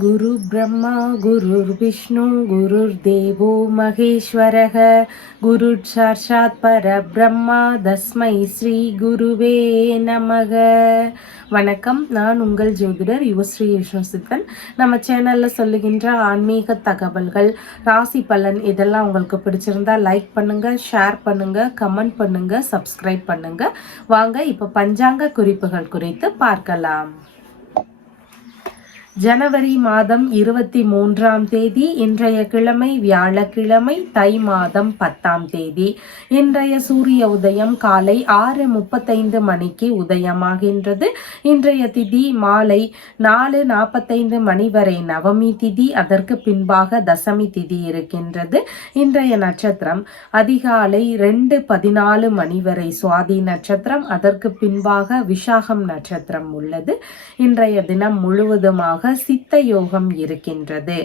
குரு பிரம்மா குருர் விஷ்ணு குருர் தேவோ மகேஸ்வரக குரு சாட்சாத் பரபிரம்மா தஸ்மை ஸ்ரீ குருவே நமக. வணக்கம், நான் உங்கள் ஜோதிடர் யுவஸ்ரீ விஷ்ணுசித்தன். நம்ம சேனலில் சொல்லுகின்ற ஆன்மீக தகவல்கள், ராசி பலன் இதெல்லாம் உங்களுக்கு பிடிச்சிருந்தா லைக் பண்ணுங்கள், ஷேர் பண்ணுங்கள், கமெண்ட் பண்ணுங்கள், சப்ஸ்கிரைப் பண்ணுங்கள். வாங்க இப்போ பஞ்சாங்க குறிப்புகள் குறித்து பார்க்கலாம். ஜனவரி மாதம் 23ஆம் தேதி, இன்றைய கிழமை வியாழக்கிழமை, தை மாதம் 10ஆம் தேதி. இன்றைய சூரிய உதயம் காலை 6:35 மணிக்கு உதயமாகின்றது. இன்றைய திதி மாலை 4:45 மணி வரை நவமி திதி, அதற்கு பின்பாக தசமி திதி இருக்கின்றது. இன்றைய நட்சத்திரம் அதிகாலை 2:14 மணி வரை சுவாதி நட்சத்திரம், அதற்கு பின்பாக விசாகம் நட்சத்திரம் உள்ளது. இன்றைய தினம் முழுவதுமாக சித்த யோகம் இருக்கின்றது.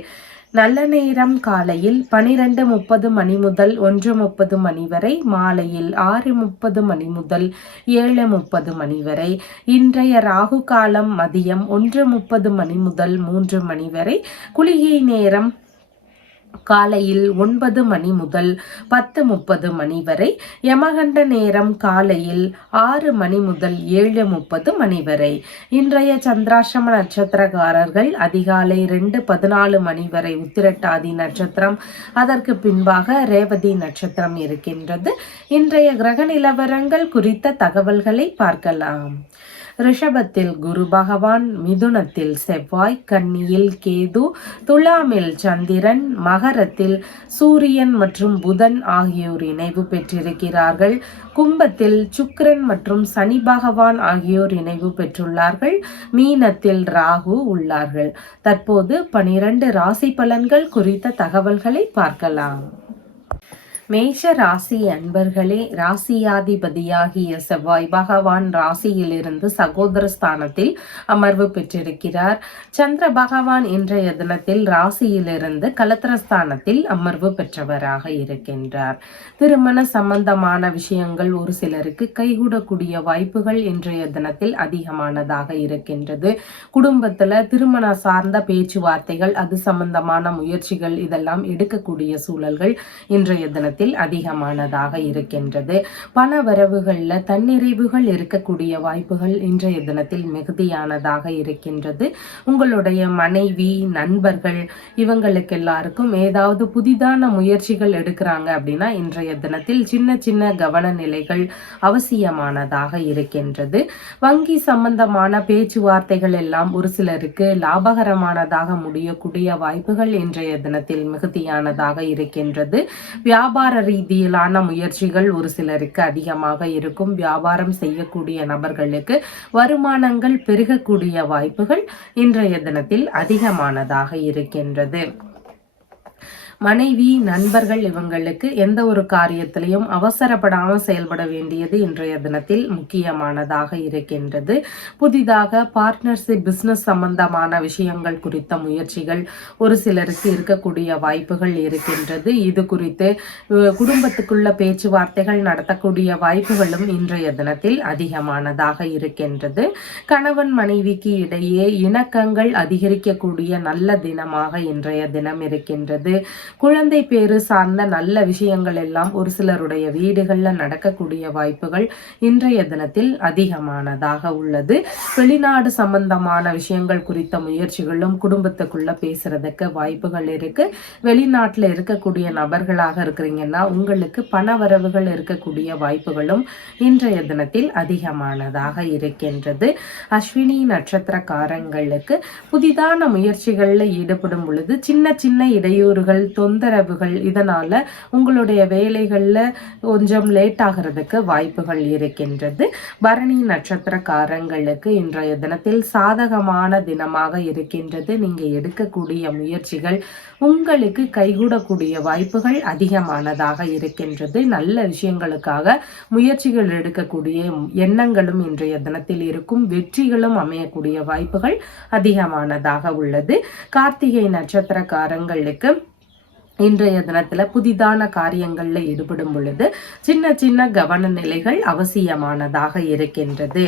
நல்ல நேரம் காலையில் 12:30 மணி முதல் 1:30 மணி வரை, மாலையில் 6:30 மணி முதல் 7:30 மணி வரை. இன்றைய ராகு காலம் மதியம் 1:30 மணி முதல் 3 மணி வரை. குளிகை நேரம் காலையில் 9 மணி முதல் 10:30 மணி வரை. யமகண்ட நேரம் காலையில் 6 மணி முதல் 7:30 மணி வரை. இன்றைய சந்திராஷ்டம நட்சத்திரக்காரர்கள் அதிகாலை 2:14 மணி வரை உத்திரட்டாதி நட்சத்திரம், அதற்கு பின்பாக ரேவதி நட்சத்திரம் இருக்கின்றது. இன்றைய கிரக நிலவரங்கள் குறித்த தகவல்களை பார்க்கலாம். ரிஷபத்தில் குரு பகவான், மிதுனத்தில் செவ்வாய், கன்னியில் கேது, துலாமில் சந்திரன், மகரத்தில் சூரியன் மற்றும் புதன் ஆகியோர் இணைவு பெற்றிருக்கிறார்கள். கும்பத்தில் சுக்கிரன் மற்றும் சனி பகவான் ஆகியோர் இணைவு பெற்றுள்ளார்கள். மீனத்தில் ராகு உள்ளார்கள். தற்போது 12 ராசி பலன்கள் குறித்த தகவல்களை பார்க்கலாம். மேஷ ராசி அன்பர்களே, ராசியாதிபதியாகிய செவ்வாய் பகவான் ராசியிலிருந்து சகோதர ஸ்தானத்தில் அமர்வு பெற்றிருக்கிறார். சந்திர பகவான் இன்றைய தினத்தில் ராசியிலிருந்து கலத்திரஸ்தானத்தில் அமர்வு பெற்றவராக இருக்கின்றார். திருமண சம்பந்தமான விஷயங்கள் ஒரு சிலருக்கு கைகூடக்கூடிய வாய்ப்புகள் இன்றைய தினத்தில் அதிகமானதாக இருக்கின்றது. குடும்பத்துல திருமண சார்ந்த பேச்சுவார்த்தைகள், அது சம்பந்தமான முயற்சிகள் இதெல்லாம் எடுக்கக்கூடிய சூழல்கள் இன்றைய தினத்தில் அதிகமானதாக இருக்கின்றது. பண வரவுகள்ல தன்னிறைவுகள் இருக்கக்கூடிய வாய்ப்புகள் இன்றைய தினத்தில் மிகுதியானதாக இருக்கின்றது. உங்களுடைய மனைவி, நண்பர்கள் இவங்களுக்கு எல்லாருக்கும் ஏதாவது புதிதான முயற்சிகள் எடுக்கிறாங்க அப்படின்னா இன்றைய தினத்தில் சின்ன சின்ன கவன நிலைகள் அவசியமானதாக இருக்கின்றது. வங்கி சம்பந்தமான பேச்சுவார்த்தைகள் எல்லாம் ஒரு சிலருக்கு லாபகரமானதாக முடியக்கூடிய வாய்ப்புகள் இன்றைய தினத்தில் மிகுதியானதாக இருக்கின்றது. வியாபார ரீதியிலான முயற்சிகள் ஒரு சிலருக்கு அதிகமாக இருக்கும். வியாபாரம் செய்யக்கூடிய நபர்களுக்கு வருமானங்கள் பெருகக்கூடிய வாய்ப்புகள் இன்றைய தினத்தில் அதிகமானதாக இருக்கின்றது. மனைவி, நண்பர்கள் இவங்களுக்கு எந்த ஒரு காரியத்திலையும் அவசரப்படாமல் செயல்பட வேண்டியது இன்றைய தினத்தில் முக்கியமானதாக இருக்கின்றது. புதிதாக பார்ட்னர்ஷிப், பிசினஸ் சம்பந்தமான விஷயங்கள் குறித்த முயற்சிகள் ஒரு சிலருக்கு இருக்கக்கூடிய வாய்ப்புகள் இருக்கின்றது. இது குறித்து குடும்பத்துக்குள்ள பேச்சுவார்த்தைகள் நடத்தக்கூடிய வாய்ப்புகளும் இன்றைய தினத்தில் அதிகமானதாக இருக்கின்றது. கணவன் மனைவிக்கு இடையே இணக்கங்கள் அதிகரிக்கக்கூடிய நல்ல தினமாக இன்றைய தினம் இருக்கின்றது. குழந்தை பேரு சார்ந்த நல்ல விஷயங்கள் எல்லாம் ஒரு சிலருடைய வீடுகள்ல நடக்கக்கூடிய வாய்ப்புகள் இன்றைய தினத்தில் அதிகமானதாக உள்ளது. வெளிநாடு சம்பந்தமான விஷயங்கள் குறித்த முயற்சிகளும் குடும்பத்துக்குள்ள பேசுறதுக்கு வாய்ப்புகள் இருக்கு. வெளிநாட்டுல இருக்கக்கூடிய நபர்களாக இருக்கிறீங்கன்னா உங்களுக்கு பண வரவுகள் இருக்கக்கூடிய வாய்ப்புகளும் இன்றைய தினத்தில் அதிகமானதாக இருக்கின்றது. அஸ்வினி நட்சத்திரக்காரங்களுக்கு புதிதான முயற்சிகள்ல ஈடுபடும் பொழுது சின்ன சின்ன இடையூறுகள், தொந்தரவுகள், இதனால உங்களுடைய வேலைகள்ல கொஞ்சம் லேட் ஆகிறதுக்கு வாய்ப்புகள் இருக்கின்றது. பரணி நட்சத்திரக்காரங்களுக்கு இன்றைய தினத்தில் சாதகமான தினமாக இருக்கின்றது. நீங்க எடுக்கக்கூடிய முயற்சிகள் உங்களுக்கு கைகூடக்கூடிய வாய்ப்புகள் அதிகமானதாக இருக்கின்றது. நல்ல விஷயங்களுக்காக முயற்சிகள் எடுக்கக்கூடிய எண்ணங்களும் இன்றைய தினத்தில் இருக்கும். வெற்றிகளும் அமையக்கூடிய வாய்ப்புகள் அதிகமானதாக உள்ளது. கார்த்திகை நட்சத்திரக்காரங்களுக்கு இன்றைய தினத்துல புதிதான காரியங்கள்ல ஈடுபடும் பொழுது சின்ன சின்ன கவன நிலைகள் அவசியமானதாக இருக்கின்றது.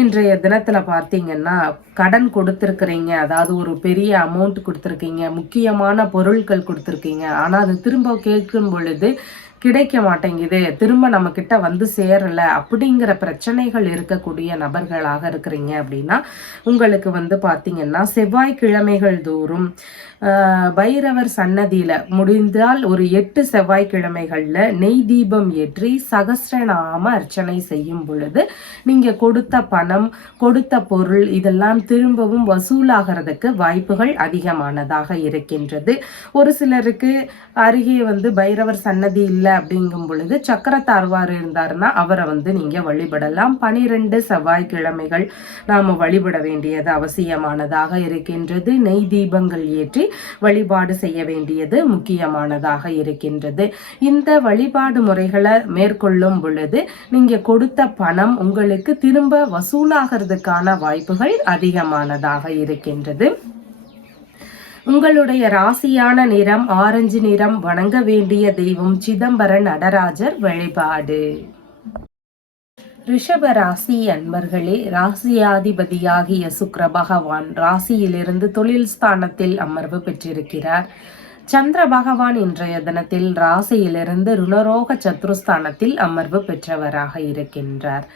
இன்றைய தினத்துல பார்த்தீங்கன்னா கடன் கொடுத்துருக்குறீங்க, அதாவது ஒரு பெரிய அமௌண்ட் கொடுத்துருக்கீங்க, முக்கியமான பொருட்கள் கொடுத்துருக்கீங்க, ஆனா அது திரும்ப கேட்கும் பொழுது கிடைக்க மாட்டேங்குது, திரும்ப நம்ம கிட்ட வந்து சேரல அப்படிங்கிற பிரச்சனைகள் இருக்கக்கூடிய நபர்களாக இருக்கிறீங்க அப்படின்னா உங்களுக்கு வந்து பார்த்தீங்கன்னா செவ்வாய்க்கிழமைகள் தோறும் பைரவர் சன்னதியில முடிந்தால் ஒரு 8 செவ்வாய்க்கிழமைகள்ல நெய் தீபம் ஏற்றி சகஸ்ரநாம அர்ச்சனை செய்யும் பொழுது நீங்க கொடுத்த பணம், கொடுத்த பொருள் இதெல்லாம் திரும்பவும் வசூலாகிறதுக்கு வாய்ப்புகள் அதிகமானதாக இருக்கின்றது. ஒரு சிலருக்கு அருகே வந்து பைரவர் சன்னதி இல்லை அப்படிங்கும் பொழுது சக்கரத்தாழ்வார் இருந்தாருன்னா அவரை வந்து நீங்க வழிபடலாம். 12 செவ்வாய்க்கிழமைகள் நாம வழிபட வேண்டியது அவசியமானதாக இருக்கின்றது. நெய் தீபங்கள் ஏற்றி வழிபாடு செய்ய வேண்டியது முக்கியமானதாக இருக்கின்றது. இந்த வழிபாடு முறைகளை மேற்கொள்ளும் பொழுது நீங்க கொடுத்த பணம் உங்களுக்கு திரும்ப வசூலாகிறதுக்கான வாய்ப்புகள் அதிகமானதாக இருக்கின்றது. உங்களுடைய ராசியான நிறம் ஆரஞ்சு நிறம். வணங்க வேண்டிய தெய்வம் சிதம்பர நடராஜர் வழிபாடு. ரிஷப ராசி அன்பர்களே, ராசியாதிபதியாகிய சுக்கிர பகவான் ராசியிலிருந்து தொழில் ஸ்தானத்தில் அமர்வு பெற்றிருக்கிறார். சந்திர பகவான் இன்றைய தினத்தில் ராசியிலிருந்து ருணரோக சத்ருஸ்தானத்தில் அமர்வு பெற்றவராக இருக்கின்றார்.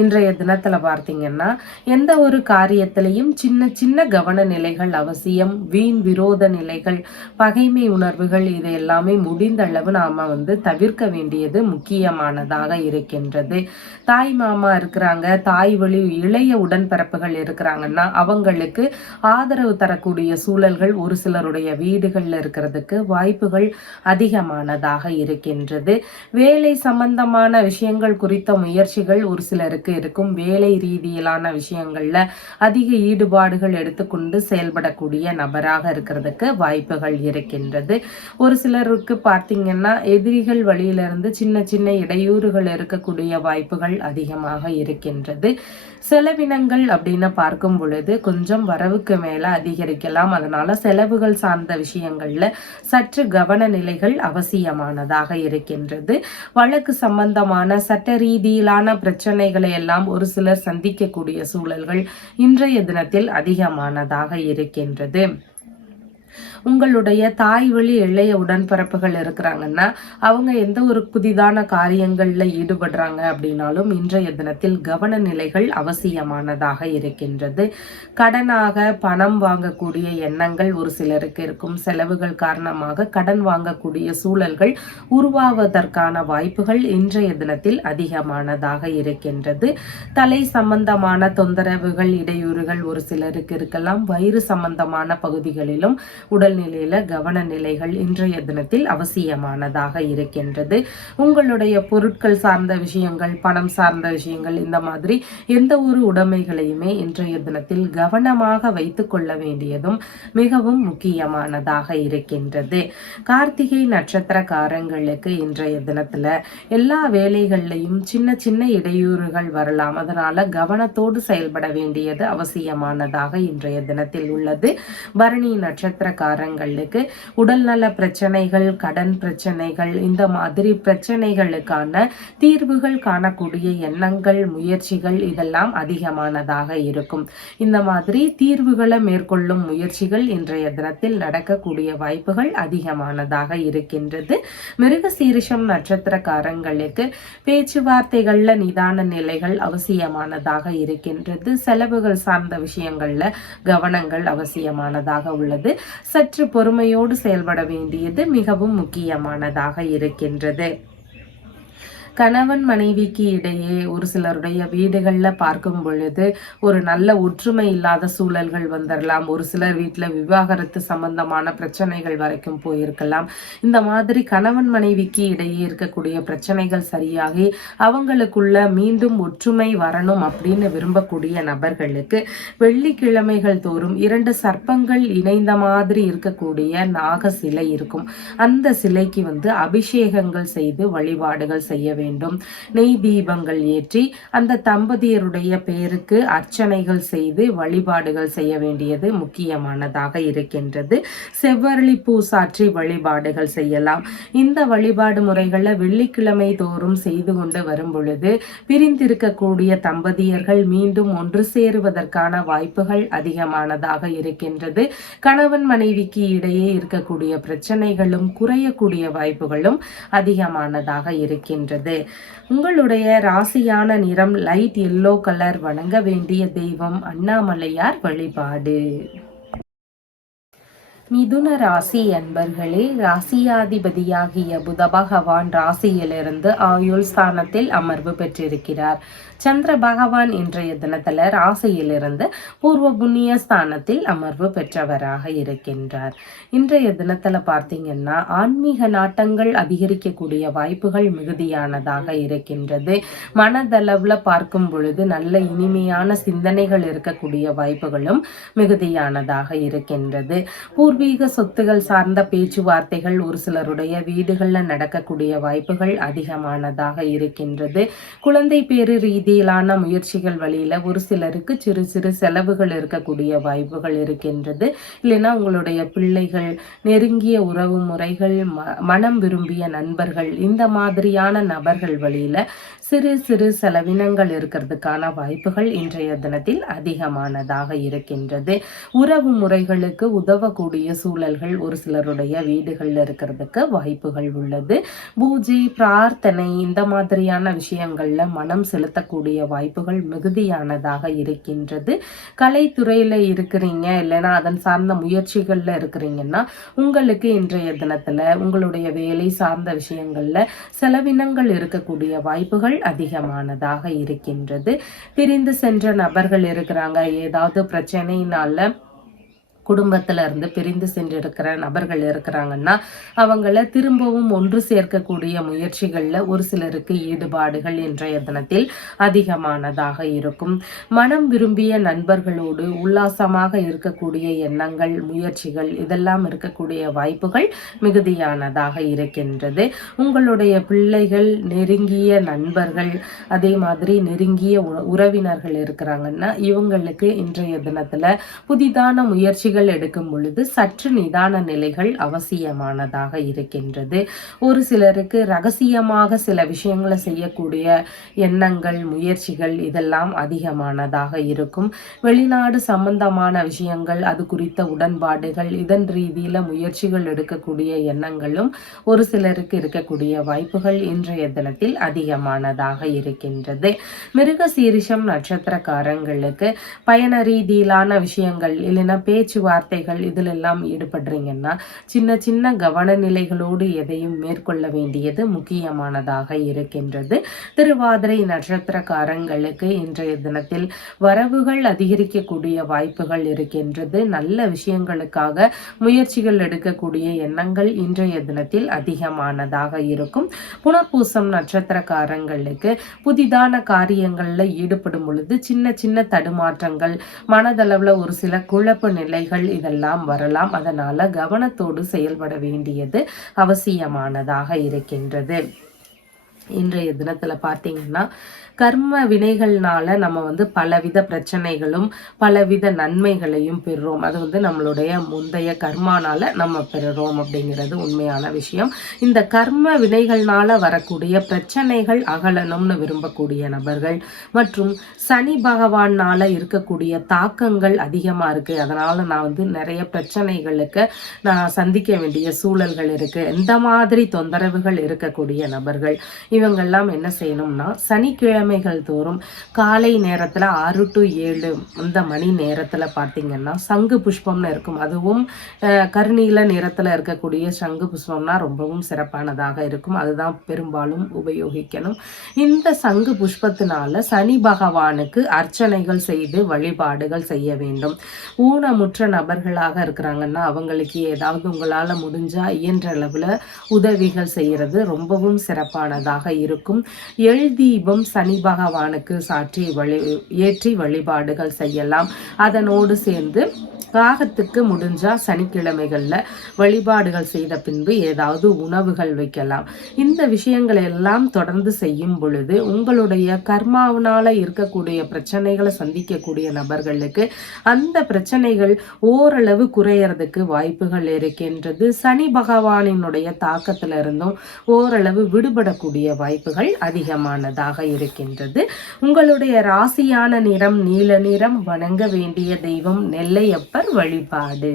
இன்றைய தினத்துல பார்த்தீங்கன்னா எந்த ஒரு காரியத்திலையும் சின்ன சின்ன கவன நிலைகள் அவசியம். வீண் விரோத நிலைகள், பகைமை உணர்வுகள் இது எல்லாமே முடிந்த அளவு நாம வந்து தவிர்க்க வேண்டியது முக்கியமானதாக இருக்கின்றது. தாய் மாமா இருக்கிறாங்க, தாய் வழி இளைய உடன்பிறப்புகள் இருக்கிறாங்கன்னா அவங்களுக்கு ஆதரவு தரக்கூடிய சூழல்கள் ஒரு சிலருடைய வீடுகள்ல இருக்கிறதுக்கு வாய்ப்புகள் அதிகமானதாக இருக்கின்றது. வேலை சம்பந்தமான விஷயங்கள் குறித்த முயற்சிகள் ஒரு சிலருக்கு இருக்கும். வேலை ரீதியிலான விஷயங்கள்ல அதிக ஈடுபாடுகள் எடுத்துக்கொண்டு செயல்படக்கூடிய நபராக இருக்கிறதுக்கு வாய்ப்புகள் இருக்கின்றது. ஒரு சிலருக்கு பார்த்தீங்கன்னா எதிரிகள் வழியிலிருந்து சின்ன சின்ன இடையூறுகள் இருக்கக்கூடிய வாய்ப்புகள் அதிகமாக இருக்கின்றது. செலவினங்கள் அப்படின்னு பார்க்கும் பொழுது கொஞ்சம் வரவுக்கு மேல அதிகரிக்கலாம். அதனால செலவுகள் சார்ந்த விஷயங்கள்ல சற்று கவன நிலைகள் அவசியமானதாக இருக்கின்றது. வழக்கு சம்பந்தமான சட்ட ரீதியிலான பிரச்சனைகளை எல்லாம் ஒரு சிலர் சந்திக்கக்கூடிய சூழல்கள் இன்றைய தினத்தில் அதிகமானதாக இருக்கின்றது. உங்களுடைய தாய் வழி இளைய உடன்பிறப்புகள் இருக்கிறாங்கன்னா அவங்க எந்த ஒரு புதிதான காரியங்கள்ல ஈடுபடுறாங்க அப்படின்னாலும் இன்றைய தினத்தில் கவன நிலைகள் அவசியமானதாக இருக்கின்றது. கடனாக பணம் வாங்கக்கூடிய எண்ணங்கள் ஒரு சிலருக்கு இருக்கும். செலவுகள் காரணமாக கடன் வாங்கக்கூடிய சூழல்கள் உருவாவதற்கான வாய்ப்புகள் இன்றைய தினத்தில் அதிகமானதாக இருக்கின்றது. தலை சம்பந்தமான தொந்தரவுகள், இடையூறுகள் ஒரு சிலருக்கு இருக்கலாம். வயிறு சம்பந்தமான பகுதிகளிலும் உடல்நிலையில கவன நிலைகள் இன்றைய தினத்தில் அவசியமானதாக இருக்கின்றது. உங்களுடைய பொருட்கள் சார்ந்த விஷயங்கள், பணம் சார்ந்த விஷயங்கள், இந்த மாதிரி எந்த ஒரு உடைமைகளையுமே இன்றைய தினத்தில் கவனமாக வைத்துக் கொள்ள வேண்டியதும் மிகவும் முக்கியமானதாக இருக்கின்றது. கார்த்திகை நட்சத்திரக்காரங்களுக்கு இன்றைய தினத்துல எல்லா வேலைகள்லையும் சின்ன சின்ன இடையூறுகள் வரலாம். அதனால கவனத்தோடு செயல்பட வேண்டியது அவசியமானதாக இன்றைய தினத்தில் உள்ளது. பரணி நட்சத்திரக்காரங்களுக்கு உடல்நல பிரச்சனைகள், கடன் பிரச்சனைகள், இந்த மாதிரி பிரச்சனைகளுக்கான தீர்வுகள் காணக்கூடிய எண்ணங்கள், முயற்சிகள் இதெல்லாம் அதிகமானதாக இருக்கும். இந்த மாதிரி தீர்வுகளை மேற்கொள்ளும் முயற்சிகள் இன்றைய தினத்தில் நடக்கக்கூடிய வாய்ப்புகள் அதிகமானதாக இருக்கின்றது. மிருகசீரிஷம் நட்சத்திரக்காரங்களுக்கு பேச்சுவார்த்தைகள்ல நிதான நிலைகள் அவசியமானதாக இருக்கின்றது. செலவுகள் சார்ந்த விஷயங்கள்ல கவனங்கள் அவசியமானதாக உள்ளது. சற்று பொறுமையோடு செயல்பட வேண்டியது மிகவும் முக்கியமானதாக இருக்கின்றது. கணவன் மனைவிக்கு இடையே ஒரு சிலருடைய வீடுகளில் பார்க்கும் பொழுது ஒரு நல்ல ஒற்றுமை இல்லாத சூழல்கள் வந்துடலாம். ஒரு சிலர் வீட்டில் விவாகரத்து சம்பந்தமான பிரச்சனைகள் வரைக்கும் போயிருக்கலாம். இந்த மாதிரி கணவன் மனைவிக்கு இடையே இருக்கக்கூடிய பிரச்சனைகள் சரியாகி அவங்களுக்குள்ள மீண்டும் ஒற்றுமை வரணும் அப்படின்னு விரும்பக்கூடிய நபர்களுக்கு வெள்ளிக்கிழமைகள் தோறும் 2 சர்ப்பங்கள் இணைந்த மாதிரி இருக்கக்கூடிய நாக சிலை இருக்கும். அந்த சிலைக்கு அபிஷேகங்கள் செய்து வழிபாடுகள் செய்ய வேண்டும். வேண்டும். நெய் தீபங்கள் ஏற்றி அந்த தம்பதியருடைய பேருக்கு அர்ச்சனைகள் செய்து வழிபாடுகள் செய்ய வேண்டியது முக்கியமானதாக இருக்கின்றது. செவ்வரளி பூ சாற்றி வழிபாடுகள் செய்யலாம். இந்த வழிபாடு முறைகளை வெள்ளிக்கிழமை தோறும் செய்து கொண்டு வரும் பொழுது பிரிந்திருக்கக்கூடிய தம்பதியர்கள் மீண்டும் ஒன்று சேருவதற்கான வாய்ப்புகள் அதிகமானதாக இருக்கின்றது. கணவன் மனைவிக்கு இடையே இருக்கக்கூடிய பிரச்சனைகளும் குறையக்கூடிய வாய்ப்புகளும் அதிகமானதாக இருக்கின்றது. உங்களுடைய ராசியான நிறம் லைட் எல்லோ கலர். வணங்க வேண்டிய தெய்வம் அண்ணாமலையார் வழிபாடு. மிதுன ராசி அன்பர்களே, ராசியாதிபதியாகிய புத பகவான் ராசியிலிருந்து ஆயுள் ஸ்தானத்தில் அமர்வு பெற்றிருக்கிறார். சந்திர பகவான் இன்றைய தினத்துல ராசியிலிருந்து பூர்வ புண்ணிய ஸ்தானத்தில் அமர்வு பெற்றவராக இருக்கின்றார். இன்றைய தினத்துல பார்த்தீங்கன்னா ஆன்மீக நாட்டங்கள் அதிகரிக்கக்கூடிய வாய்ப்புகள் மிகுதியானதாக இருக்கின்றது. மனதளவுல பார்க்கும் பொழுது நல்ல இனிமையான சிந்தனைகள் இருக்கக்கூடிய வாய்ப்புகளும் மிகுதியானதாக இருக்கின்றது. பூர்வீக சொத்துகள் சார்ந்த பேச்சுவார்த்தைகள் ஒரு சிலருடைய வீடுகள்ல நடக்கக்கூடிய வாய்ப்புகள் அதிகமானதாக இருக்கின்றது. குழந்தை பேரு ரீதியிலான முயற்சிகள் வழியில ஒரு சிலருக்கு சிறு சிறு செலவுகள் இருக்கக்கூடிய வாய்ப்புகள் இருக்கின்றது. இல்லைன்னா உங்களுடைய பிள்ளைகள், நெருங்கிய உறவு முறைகள், மனம் விரும்பிய நண்பர்கள், இந்த மாதிரியான நபர்கள் வழியில சிறு சிறு செலவினங்கள் இருக்கிறதுக்கான வாய்ப்புகள் இன்றைய தினத்தில் அதிகமானதாக இருக்கின்றது. உறவு முறைகளுக்கு உதவக்கூடிய சூழல்கள் ஒரு சிலருடைய வீடுகள்ல இருக்கிறதுக்கு வாய்ப்புகள் உள்ளது. பூஜை, பிரார்த்தனை, இந்த மாதிரியான விஷயங்கள்ல மனம் செலுத்தக்கூடிய வாய்ப்புகள் மிகுதியானதாக இருக்கின்றது. கலைத்துறையில இருக்கிறீங்க, இல்லைன்னா அதன் சார்ந்த முயற்சிகள்ல இருக்கிறீங்கன்னா உங்களுக்கு இன்றைய தினத்துல உங்களுடைய வேலை சார்ந்த விஷயங்கள்ல செலவினங்கள் இருக்கக்கூடிய வாய்ப்புகள் அதிகமானதாக இருக்கின்றது. பிரிந்து சென்ற நபர்கள் இருக்கிறாங்க, ஏதாவது பிரச்சனையினால குடும்பத்துல இருந்து பிரிந்து சென்றிருக்கிற நபர்கள் இருக்கிறாங்கன்னா அவங்கள திரும்பவும் ஒன்று சேர்க்கக்கூடிய முயற்சிகள்ல ஒரு சிலருக்கு ஈடுபாடுகள் இன்றைய தினத்தில் அதிகமானதாக இருக்கும். மனம் விரும்பிய நண்பர்களோடு உல்லாசமாக இருக்கக்கூடிய எண்ணங்கள், முயற்சிகள் இதெல்லாம் இருக்கக்கூடிய வாய்ப்புகள் மிகுதியானதாக இருக்கின்றது. உங்களுடைய பிள்ளைகள், நெருங்கிய நண்பர்கள், அதே மாதிரி நெருங்கிய உறவினர்கள் இருக்கிறாங்கன்னா இவங்களுக்கு இன்றைய தினத்துல புதிதான முயற்சிகள் எடுக்கும் பொழுது சற்று நிதான நிலைகள் அவசியமானதாக இருக்கின்றது. ஒரு சிலருக்கு ரகசியமாக சில விஷயங்களை செய்யக்கூடிய எண்ணங்கள், முயற்சிகள் இதெல்லாம் அதிகமானதாக இருக்கும். வெளிநாடு சம்பந்தமான விஷயங்கள், அது குறித்த உடன்பாடுகள், இதன் ரீதியில முயற்சிகள் எடுக்கக்கூடிய எண்ணங்களும் ஒரு சிலருக்கு இருக்கக்கூடிய வாய்ப்புகள் இன்றைய தினத்தில் அதிகமானதாக இருக்கின்றது. மிருக சீரிஷம் நட்சத்திரக்காரங்களுக்கு பயண ரீதியிலான விஷயங்கள், இல்லைன்னா பேச்சுவார்த்தைகள் இதிலெல்லாம் ஈடுபடுறீங்கன்னா சின்ன சின்ன கவன நிலைகளோடு எதையும் மேற்கொள்ள வேண்டியது முக்கியமானதாக இருக்கின்றது. திருவாதிரை நட்சத்திரக்காரங்களுக்கு இன்றைய தினத்தில் வரவுகள் அதிகரிக்கக்கூடிய வாய்ப்புகள் இருக்கின்றது. நல்ல விஷயங்களுக்காக முயற்சிகள் எடுக்கக்கூடிய எண்ணங்கள் இன்றைய தினத்தில் அதிகமானதாக இருக்கும். புனர்பூசம் நட்சத்திரக்காரங்களுக்கு புதிதான காரியங்கள்ல ஈடுபடும் பொழுது சின்ன சின்ன தடுமாற்றங்கள், மனதளவுல ஒரு சில குழப்ப நிலைகள் இதெல்லாம் வரலாம். அதனால கவனத்தோடு செயல்பட வேண்டியது அவசியமானதாக இருக்கின்றது. இன்றைய தினத்துல பார்த்தீங்கன்னா கர்ம வினைகள்னால நம்ம பலவித பிரச்சனைகளும் பலவித நன்மைகளையும் பெறுறோம். அது நம்மளுடைய முந்தைய கர்மானால நம்ம பெறுறோம் அப்படிங்கிறது உண்மையான விஷயம். இந்த கர்ம வினைகள்னால வரக்கூடிய பிரச்சனைகள் அகலணும்னு விரும்பக்கூடிய நபர்கள் மற்றும் சனி பகவானால இருக்கக்கூடிய தாக்கங்கள் அதிகமா இருக்கு, அதனால நான் நிறைய பிரச்சனைகளுக்கு நான் சந்திக்க வேண்டிய சூழல்கள் இருக்கு, இந்த மாதிரி தொந்தரவுகள் இருக்கக்கூடிய நபர்கள் இவங்கெல்லாம் என்ன செய்யணும்னா சனிக்கிழமைகள் தோறும் காலை நேரத்துல 6 to 7 இந்த மணி நேரத்துல பார்த்தீங்கன்னா சங்கு புஷ்பம்னு இருக்கும். அதுவும் கருநீல நிறத்துல இருக்கக்கூடிய சங்கு புஷ்பம்னா ரொம்பவும் சிறப்பானதாக இருக்கும். அதுதான் பெரும்பாலும் உபயோகிக்கணும். இந்த சங்கு புஷ்பத்தினால சனி பகவானுக்கு அர்ச்சனைகள் செய்து வழிபாடுகள் செய்ய வேண்டும். ஊனமுற்ற நபர்களாக இருக்கிறாங்கன்னா அவங்களுக்கு ஏதாவது உங்களால முடிஞ்சா இயன்ற அளவுல உதவிகள் செய்யறது ரொம்பவும் சிறப்பானதாக இருக்கும். எள் தீபம் சனி பகவானுக்கு ஏற்றி வழிபாடுகள் செய்யலாம். அதனோடு சேர்ந்து காகத்துக்கு முடிஞ்சா சனிக்கிழமைகள்ல வழிபாடுகள் செய்த பின்பு ஏதாவது உணவுகள் வைக்கலாம். இந்த விஷயங்கள் எல்லாம் தொடர்ந்து செய்யும் பொழுது உங்களுடைய கர்மாவனால இருக்கக்கூடிய பிரச்சனைகளை சந்திக்கக்கூடிய நபர்களுக்கு அந்த பிரச்சனைகள் ஓரளவு குறையறதுக்கு வாய்ப்புகள் இருக்கின்றது. சனி பகவானினுடைய தாக்கத்திலிருந்தும் ஓரளவு விடுபடக்கூடிய வாய்ப்புகள் அதிகமானதாக இருக்கின்றது. உங்களுடைய ராசியான நிறம் நீல நிறம். வணங்க வேண்டிய தெய்வம் நெல்லையப்பர் வழிபாடு.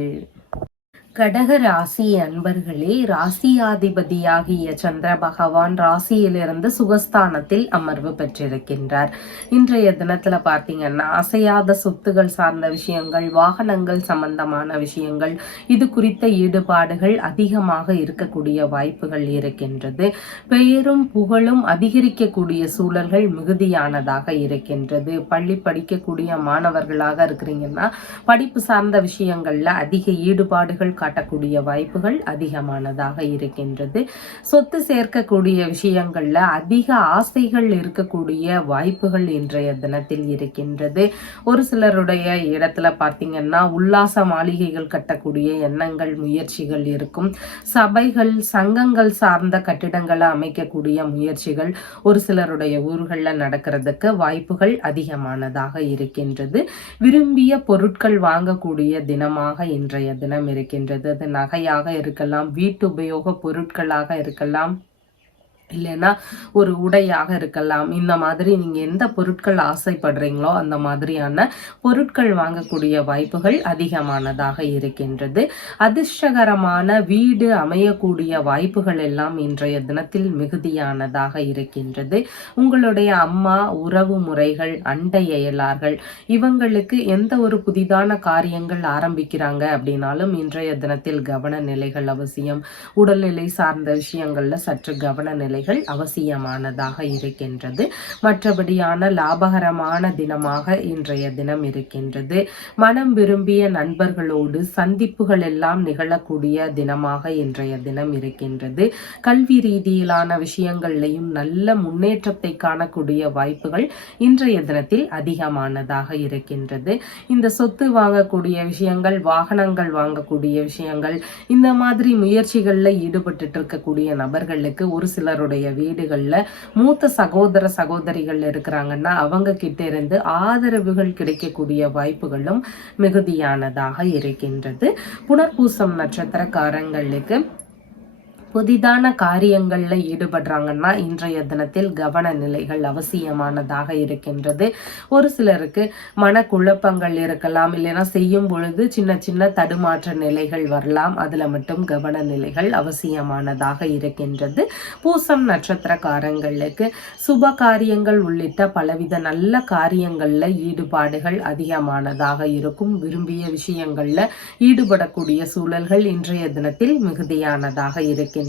கடக ராசி அன்பர்களே, ராசியாதிபதியாகிய சந்திர பகவான் ராசியிலிருந்து சுகஸ்தானத்தில் அமர்வு பெற்றிருக்கின்றார். இன்றைய தினத்துல பார்த்தீங்கன்னா அசையாத சொத்துகள் சார்ந்த விஷயங்கள், வாகனங்கள் சம்பந்தமான விஷயங்கள், இது குறித்த ஈடுபாடுகள் அதிகமாக இருக்கக்கூடிய வாய்ப்புகள் இருக்கின்றது. பெயரும் புகழும் அதிகரிக்கக்கூடிய சூழல்கள் மிகுதியானதாக இருக்கின்றது. பள்ளி படிக்கக்கூடிய மாணவர்களாக இருக்கிறீங்கன்னா படிப்பு சார்ந்த விஷயங்கள்ல அதிக ஈடுபாடுகள் காட்டக்கூடிய வாய்ப்புகள் அதிகமானதாக இருக்கின்றது. சொத்து சேர்க்கக்கூடிய விஷயங்கள்ல அதிக ஆசைகள் இருக்கக்கூடிய வாய்ப்புகள் இன்றைய தினத்தில் இருக்கின்றது. ஒரு சிலருடைய இடத்துல பார்த்தீங்கன்னா உல்லாச மாளிகைகள் கட்டக்கூடிய எண்ணங்கள், முயற்சிகள் இருக்கும். சபைகள், சங்கங்கள் சார்ந்த கட்டிடங்களை அமைக்கக்கூடிய முயற்சிகள் ஒரு சிலருடைய ஊர்களில் நடக்கிறதுக்கு வாய்ப்புகள் அதிகமானதாக இருக்கின்றது. விரும்பிய பொருட்கள் வாங்கக்கூடிய தினமாக இன்றைய தினம் இருக்கின்றது. அது நகையாக இருக்கலாம், வீட்டு உபயோக பொருட்களாக இருக்கலாம், இல்லைன்னா ஒரு உடையாக இருக்கலாம். இந்த மாதிரி நீங்க எந்த பொருட்கள் ஆசைப்படுறீங்களோ அந்த மாதிரியான பொருட்கள் வாங்கக்கூடிய வாய்ப்புகள் அதிகமானதாக இருக்கின்றது. அதிர்ஷ்டகரமான வீடு அமையக்கூடிய வாய்ப்புகள் எல்லாம் இன்றைய தினத்தில் மிகுதியானதாக இருக்கின்றது. உங்களுடைய அம்மா, உறவு முறைகள், அண்டை அயலார்கள் இவங்களுக்கு எந்த ஒரு புதிதான காரியங்கள் ஆரம்பிக்கிறாங்க அப்படின்னாலும் இன்றைய தினத்தில் கவன நிலைகள் அவசியம். உடல்நிலை சார்ந்த விஷயங்கள்ல சற்று கவன நிலை அவசியமானதாக இருக்கின்றது. மற்றபடியான லாபகரமான தினமாக இன்றைய தினம் இருக்கின்றது. மனம் விரும்பிய நண்பர்களோடு சந்திப்புகள் எல்லாம் நிகழக்கூடிய தினமாக இன்றைய தினம் இருக்கின்றது. கல்வி ரீதியிலான விஷயங்களையும் நல்ல முன்னேற்றத்தை காணக்கூடிய வாய்ப்புகள் இன்றைய தினத்தில் அதிகமானதாக இருக்கின்றது. இந்த சொத்து வாங்கக்கூடிய விஷயங்கள், வாகனங்கள் வாங்கக்கூடிய விஷயங்கள், இந்த மாதிரி முயற்சிகள்ல ஈடுபட்டு இருக்கக்கூடிய நபர்களுக்கு ஒரு சிலருடைய வீடுகள்ல மூத்த சகோதர சகோதரிகள் இருக்கிறாங்கன்னா அவங்க கிட்ட இருந்து ஆதரவுகள் கிடைக்கக்கூடிய வாய்ப்புகளும் மிகுதியானதாக இருக்கின்றது. புனர்பூசம் நட்சத்திரக்காரங்களுக்கு புதிதான காரியங்கள்ல ஈடுபடுறாங்கன்னா இன்றைய தினத்தில் கவன நிலைகள் அவசியமானதாக இருக்கின்றது. ஒரு சிலருக்கு மனக்குழப்பங்கள் இருக்கலாம், இல்லைன்னா செய்யும் பொழுது சின்ன சின்ன தடுமாற்ற நிலைகள் வரலாம். அதுல மட்டும் கவன நிலைகள் அவசியமானதாக இருக்கின்றது. பூசம் நட்சத்திரக்காரங்களுக்கு சுப காரியங்கள் உள்ளிட்ட பலவித நல்ல காரியங்கள்ல ஈடுபாடுகள் அதிகமானதாக இருக்கும். விரும்பிய விஷயங்கள்ல ஈடுபடக்கூடிய சூழல்கள் இன்றைய தினத்தில் மிகுதியானதாக இருக்கின்றது.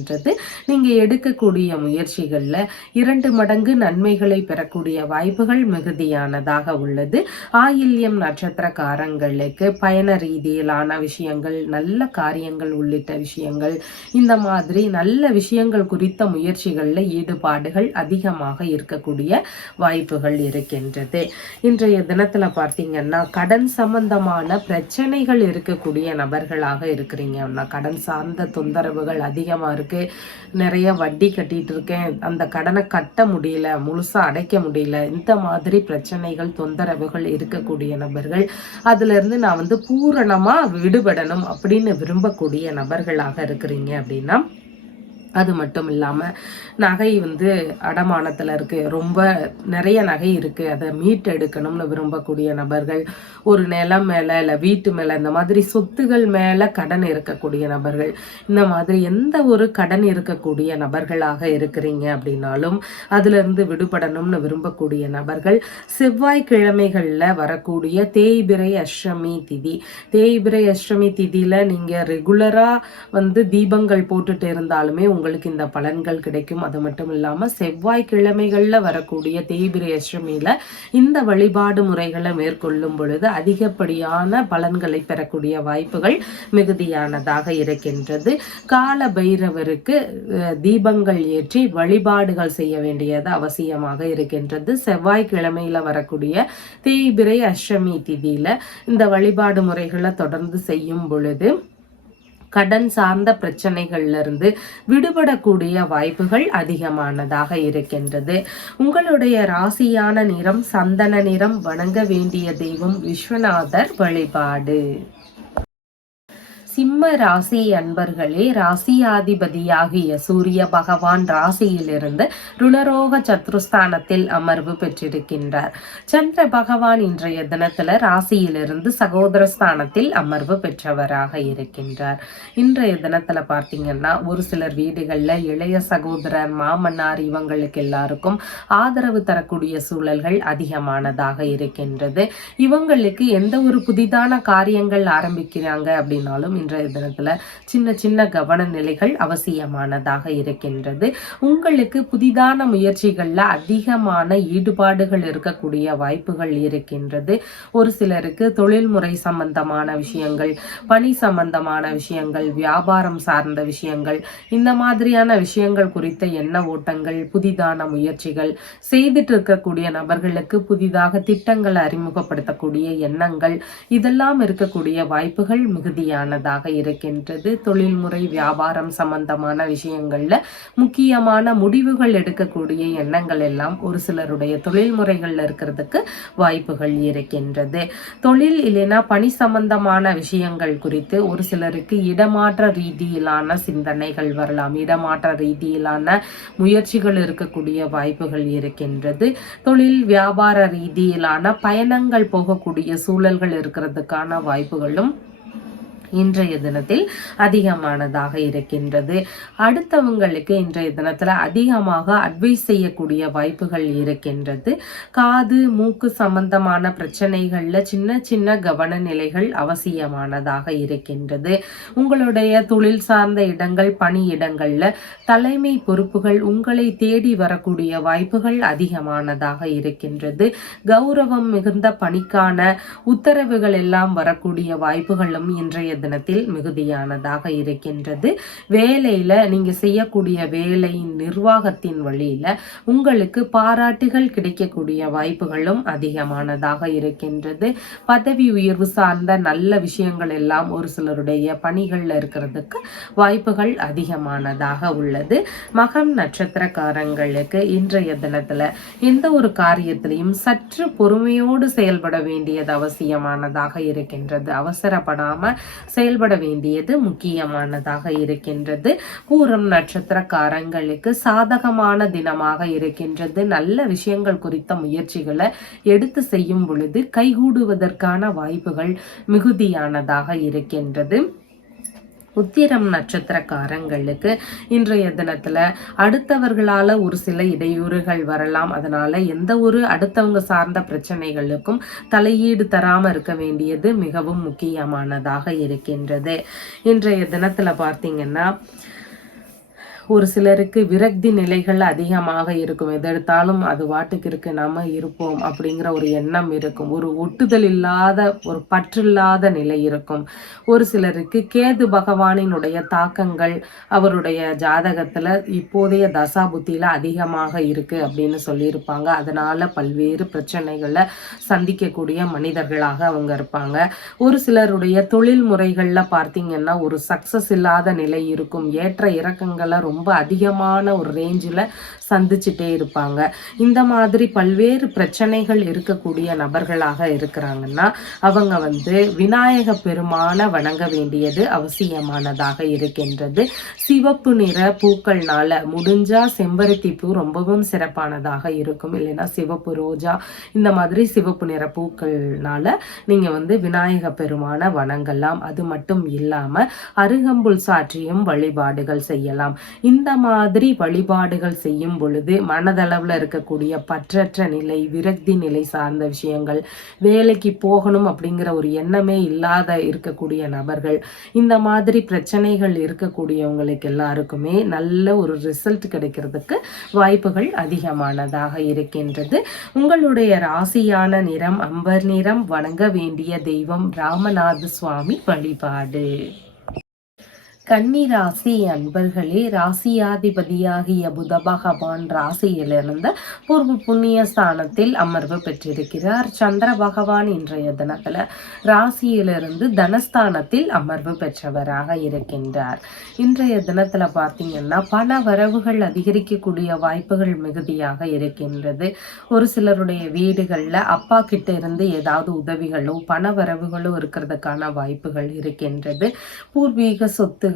நீங்க எடுக்கக்கூடிய முயற்சிகள்ல 2 மடங்கு நன்மைகளை பெறக்கூடிய வாய்ப்புகள் மிகுதியானதாக உள்ளது. ஆயில்யம் நட்சத்திரக்காரங்களுக்கு பயண ரீதியிலான விஷயங்கள், நல்ல காரியங்கள் உள்ளிட்ட விஷயங்கள், இந்த மாதிரி நல்ல விஷயங்கள் குறித்த முயற்சிகள்ல ஈடுபாடுகள் அதிகமாக இருக்கக்கூடிய வாய்ப்புகள் இருக்கின்றது. இன்றைய தினத்துல பார்த்தீங்கன்னா கடன் சம்பந்தமான பிரச்சனைகள் இருக்கக்கூடிய நபர்களாக இருக்கிறீங்கன்னா, கடன் சார்ந்த தொந்தரவுகள் அதிகமா இருக்கு, நிறைய வட்டி கட்டிட்டு இருக்கேன், அந்த கடனை கட்ட முடியல, முழுசா அடைக்க முடியல, இந்த மாதிரி பிரச்சனைகள், தொந்தரவுகள் இருக்கக்கூடிய நபர்கள், அதுல இருந்து நான் பூரணமா விடுபடணும் அப்படின்னு விரும்பக்கூடிய நபர்களாக இருக்கிறீங்க அப்படின்னா, அது மட்டும் இல்லாமல் நகை அடமானத்தில் இருக்குது, ரொம்ப நிறைய நகை இருக்குது, அதை மீட்டு எடுக்கணும்னு விரும்பக்கூடிய நபர்கள், ஒரு நிலம் மேலே இல்லை வீட்டு மேலே இந்த மாதிரி சொத்துகள் மேலே கடன் இருக்கக்கூடிய நபர்கள், இந்த மாதிரி எந்த ஒரு கடன் இருக்கக்கூடிய நபர்களாக இருக்கிறீங்க அப்படின்னாலும் அதிலிருந்து விடுபடணும்னு விரும்பக்கூடிய நபர்கள், செவ்வாய்க்கிழமைகளில் வரக்கூடிய தேய்பிறை அஷ்டமி திதி, தேய்பிறை அஷ்டமி திதியில் நீங்கள் ரெகுலராக தீபங்கள் போட்டுட்டு இருந்தாலுமே உங்களுக்கு இந்த பலன்கள் கிடைக்கும். அது மட்டும் இல்லாமல் செவ்வாய்க்கிழமைகளில் வரக்கூடிய தேய்பிரை அஷ்டமியில் இந்த வழிபாடு முறைகளை மேற்கொள்ளும் பொழுது அதிகப்படியான பலன்களை பெறக்கூடிய வாய்ப்புகள் மிகுதியானதாக இருக்கின்றது. கால பைரவருக்கு தீபங்கள் ஏற்றி வழிபாடுகள் செய்ய வேண்டியது அவசியமாக இருக்கின்றது. செவ்வாய்க்கிழமையில் வரக்கூடிய தேய்பிரை அஷ்டமி திதியில் இந்த வழிபாடு முறைகளை தொடர்ந்து செய்யும் பொழுது கடன் சார்ந்த பிரச்சனைகள்ல இருந்து விடுபடக்கூடிய வாய்ப்புகள் அதிகமானதாக இருக்கின்றது. உங்களுடைய ராசியான நிறம் சந்தன நிறம். வணங்க வேண்டிய தெய்வம் விஸ்வநாதர் வழிபாடு. சிம்ம ராசி அன்பர்களே, ராசியாதிபதியாகிய சூரிய பகவான் ராசியிலிருந்து ருணரோக சத்ருஸ்தானத்தில் அமர்வு பெற்றிருக்கின்றார். சந்திர பகவான் இன்றைய தினத்துல ராசியிலிருந்து சகோதரஸ்தானத்தில் அமர்வு பெற்றவராக இருக்கின்றார். இன்றைய தினத்துல பார்த்தீங்கன்னா ஒரு சிலர் வீடுகள்ல இளைய சகோதரர், மாமன்னார் இவங்களுக்கு எல்லாருக்கும் ஆதரவு தரக்கூடிய சூழல்கள் அதிகமானதாக இருக்கின்றது. இவங்களுக்கு எந்த ஒரு புதிதான காரியங்கள் ஆரம்பிக்கிறாங்க அப்படின்னாலும் இன்றைய தினத்துல சின்ன சின்ன கவன நிலைகள் அவசியமானதாக இருக்கின்றது. உங்களுக்கு புதிதான முயற்சிகள்ல அதிகமான ஈடுபாடுகள் இருக்கக்கூடிய வாய்ப்புகள் இருக்கின்றது. ஒரு சிலருக்கு தொழில்முறை சம்பந்தமான விஷயங்கள், பணி சம்பந்தமான விஷயங்கள், வியாபாரம் சார்ந்த விஷயங்கள், இந்த மாதிரியான விஷயங்கள் குறித்த எண்ண ஓட்டங்கள், புதிதான முயற்சிகள் செய்துட்டு இருக்கக்கூடிய நபர்களுக்கு புதிதாக திட்டங்களை அறிமுகப்படுத்தக்கூடிய எண்ணங்கள் இதெல்லாம் இருக்கக்கூடிய வாய்ப்புகள் மிகுதியானதாக இருக்கின்றது. தொழில்முறை வியாபாரம் சம்பந்தமான விஷயங்கள்ல முக்கியமான முடிவுகள் எடுக்கக்கூடிய எண்ணங்கள் எல்லாம் ஒரு சிலருடைய தொழில் முறைகள்ல இருக்கிறதுக்கு வாய்ப்புகள் இருக்கின்றது. தொழில் இல்லைன்னா பணி சம்பந்தமான விஷயங்கள் குறித்து ஒரு சிலருக்கு இடமாற்ற ரீதியிலான சிந்தனைகள் வரலாம். இடமாற்ற ரீதியிலான முயற்சிகள் இருக்கக்கூடிய வாய்ப்புகள் இருக்கின்றது. தொழில் வியாபார ரீதியிலான பயணங்கள் போகக்கூடிய சூழல்கள் இருக்கிறதுக்கான வாய்ப்புகளும் இன்றைய தினத்தில் அதிகமானதாக இருக்கின்றது. அடுத்தவங்களுக்கு இன்றைய தினத்துல அதிகமாக அட்வைஸ் செய்யக்கூடிய வாய்ப்புகள் இருக்கின்றது. காது மூக்கு சம்பந்தமான பிரச்சனைகள்ல சின்ன சின்ன கவன நிலைகள் அவசியமானதாக இருக்கின்றது. உங்களுடைய தொழில் சார்ந்த இடங்கள், பணி இடங்கள்ல தலைமை பொறுப்புகள் உங்களை தேடி வரக்கூடிய வாய்ப்புகள் அதிகமானதாக இருக்கின்றது. கௌரவம் மிகுந்த பணிக்கான உத்தரவுகள் எல்லாம் வரக்கூடிய வாய்ப்புகளும் இன்றைய தினத்தில் மிகுதியானதாக இருக்கின்றது. வேலையில நீங்க செய்யக்கூடிய வேலையின் நிர்வாகத்தின் வழியில உங்களுக்கு பாராட்டுகள் கிடைக்கக்கூடிய வாய்ப்புகளும் அதிகமானதாக இருக்கின்றது. பதவி உயர்வு சார்ந்த நல்ல விஷயங்கள் எல்லாம் ஒரு சிலருடைய பணிகள்ல இருக்கிறதுக்கு வாய்ப்புகள் அதிகமானதாக உள்ளது. மகம் நட்சத்திரக்காரங்களுக்கு இன்றைய தினத்துல எந்த ஒரு காரியத்திலையும் சற்று பொறுமையோடு செயல்பட வேண்டியது அவசியமானதாக இருக்கின்றது. அவசரப்படாம செயல்பட வேண்டியது முக்கியமானதாக இருக்கின்றது. பூரம் நட்சத்திரக்காரங்களுக்கு சாதகமான தினமாக இருக்கின்றது. நல்ல விஷயங்கள் குறித்த முயற்சிகளை எடுத்து செய்யும் பொழுது கைகூடுவதற்கான வாய்ப்புகள் மிகுதியானதாக இருக்கின்றது. உத்திரம் நட்சத்திரக்காரங்களுக்கு இன்றைய தினத்துல அடுத்தவர்களால ஒரு சில இடையூறுகள் வரலாம். அதனால எந்த ஒரு அடுத்தவங்க சார்ந்த பிரச்சனைகளுக்கும் தலையீடு தராம இருக்க வேண்டியது மிகவும் முக்கியமானதாக இருக்கின்றது. இன்றைய தினத்துல பார்த்தீங்கன்னா ஒரு சிலருக்கு விரக்தி நிலைகள் அதிகமாக இருக்கும். எதெடுத்தாலும் அது வாட்டுக்கு இருக்கு, நம்ம இருப்போம் அப்படிங்கிற ஒரு எண்ணம் இருக்கும். ஒரு ஒட்டுதல் இல்லாத, ஒரு பற்றில்லாத நிலை இருக்கும். ஒரு சிலருக்கு கேது பகவானினுடைய தாக்கங்கள் அவருடைய ஜாதகத்துல இப்போதைய தசா புத்தியில அதிகமாக இருக்கு அப்படின்னு சொல்லியிருப்பாங்க. அதனால பல்வேறு பிரச்சனைகளை சந்திக்கக்கூடிய மனிதர்களாக அவங்க இருப்பாங்க. ஒரு சிலருடைய தொழில் முறைகள்ல பார்த்தீங்கன்னா ஒரு சக்சஸ் இல்லாத நிலை இருக்கும். ஏற்ற இறக்கங்களை ரொம்ப அதிகமான ஒரு ரேஞ்சில் சந்திச்சுட்டே இருப்பாங்க. இந்த மாதிரி பல்வேறு பிரச்சனைகள் இருக்கக்கூடிய நபர்களாக இருக்கிறாங்கன்னா அவங்க விநாயக பெருமான வணங்க வேண்டியது அவசியமானதாக இருக்கின்றது. சிவப்பு நிற பூக்கள்னால முடிஞ்சா செம்பருத்தி பூ ரொம்பவும் சிறப்பானதாக இருக்கும். இல்லைன்னா சிவப்பு ரோஜா, இந்த மாதிரி சிவப்பு நிற பூக்கள்னால நீங்க விநாயக பெருமான வணங்கலாம். அது மட்டும் இல்லாம அருகம்புல் சாற்றியும் வழிபாடுகள் செய்யலாம். இந்த மாதிரி வழிபாடுகள் செய்யும் பொழுது மனதளவில் இருக்கக்கூடிய பற்றற்ற நிலை, விரக்தி நிலை சார்ந்த விஷயங்கள், வேலைக்கு போகணும் அப்படிங்கிற ஒரு எண்ணமே இல்லாத இருக்கக்கூடிய நபர்கள், இந்த மாதிரி பிரச்சனைகள் இருக்கக்கூடியவங்களுக்கு எல்லாருக்குமே நல்ல ஒரு ரிசல்ட் கிடைக்கிறதுக்கு வாய்ப்புகள் அதிகமானதாக இருக்கின்றது. உங்களுடைய ராசியான நிறம் அம்பர் நிறம். வணங்க வேண்டிய தெய்வம் ராமநாத சுவாமி வழிபாடு. கன்னி ராசி அன்பர்களே, ராசியாதிபதியாகிய புத பகவான் ராசியிலிருந்து பூர்வ புண்ணிய ஸ்தானத்தில் அமர்வு பெற்றிருக்கிறார். சந்திர பகவான் இன்றைய தினத்துல ராசியிலிருந்து தனஸ்தானத்தில் அமர்வு பெற்றவராக இருக்கின்றார். இன்றைய தினத்துல பார்த்தீங்கன்னா பண வரவுகள் அதிகரிக்கக்கூடிய வாய்ப்புகள் மிகுதியாக இருக்கின்றது. ஒரு சிலருடைய வீடுகள்ல அப்பா கிட்ட இருந்து ஏதாவது உதவிகளோ பண வரவுகளோ இருக்கிறதுக்கான வாய்ப்புகள் இருக்கின்றது. பூர்வீக சொத்து,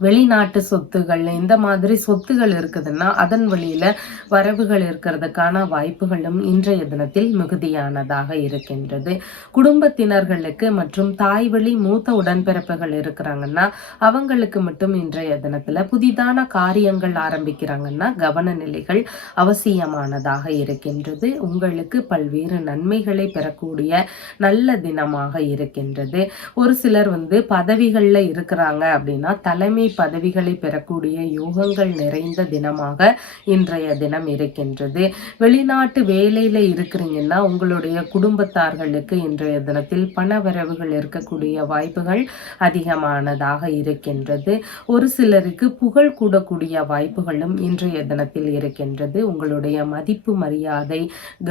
வெளிநாட்டு சொத்துகள், இந்த மாதிரி சொத்துகள் இருக்குதுன்னா அதன் வழியில வரவுகள் இருக்கிறதுக்கான வாய்ப்புகளும் இன்றைய தினத்தில் மிகுதியானதாக இருக்கின்றது. குடும்பத்தினர்களுக்கு மற்றும் தாய் வழி மூத்த உடன்பிறப்புகள் இருக்கிறாங்கன்னா அவங்களுக்கு மட்டும் இன்றைய தினத்துல புதிதான காரியங்கள் ஆரம்பிக்கிறாங்கன்னா கவன நிலைகள் அவசியமானதாக இருக்கின்றது. உங்களுக்கு பல்வேறு நன்மைகளை பெறக்கூடிய நல்ல தினமாக இருக்கின்றது. ஒரு சிலர் பதவிகள்ல இருக்கிறாங்க அப்படின்னா தலைமை பதவிகளை பெறக்கூடிய யோகங்கள் நிறைந்த தினமாக இன்றைய தினம் இருக்கின்றது. வெளிநாட்டு வேலையில இருக்கிறீங்கன்னா உங்களுடைய குடும்பத்தார்களுக்கு இன்றைய தினத்தில் பண வரவுகள் இருக்கக்கூடிய வாய்ப்புகள் அதிகமானதாக இருக்கின்றது. ஒரு சிலருக்கு புகழ் கூடக்கூடிய வாய்ப்புகளும் இன்றைய தினத்தில் இருக்கின்றது. உங்களுடைய மதிப்பு, மரியாதை,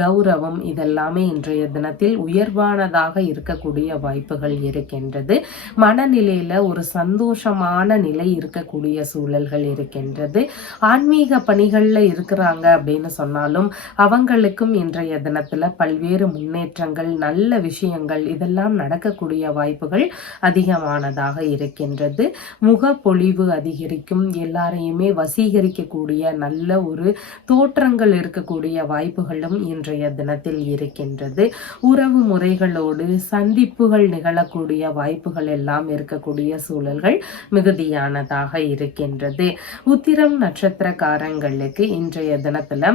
கௌரவம் இதெல்லாமே இன்றைய தினத்தில் உயர்வானதாக இருக்கக்கூடிய வாய்ப்புகள் இருக்கின்றது. மனநிலையில ஒரு சந்தோஷமான நிலை இருக்கக்கூடிய சூழல்கள் இருக்கின்றது. ஆன்மீக பணிகள்ல இருக்கிறாங்க அப்படின்னு சொன்னாலும் அவங்களுக்கும் இன்றைய தினத்துல பல்வேறு முன்னேற்றங்கள், நல்ல விஷயங்கள் இதெல்லாம் நடக்கக்கூடிய வாய்ப்புகள் அதிகமானதாக இருக்கின்றது. முக பொலிவு அதிகரிக்கும், எல்லாரையுமே வசீகரிக்கக்கூடிய நல்ல ஒரு தோற்றங்கள் இருக்கக்கூடிய வாய்ப்புகளும் இன்றைய தினத்தில் இருக்கின்றது. உறவு முறைகளோடு சந்திப்புகள் நிகழக்கூடிய வாய்ப்புகள் எல்லாம் இருக்கக்கூடிய சூழல்கள் மிகுதியானதாக இருக்கின்றது. உத்திரம் நட்சத்திரக்காரங்களுக்கு இன்றைய தினத்துல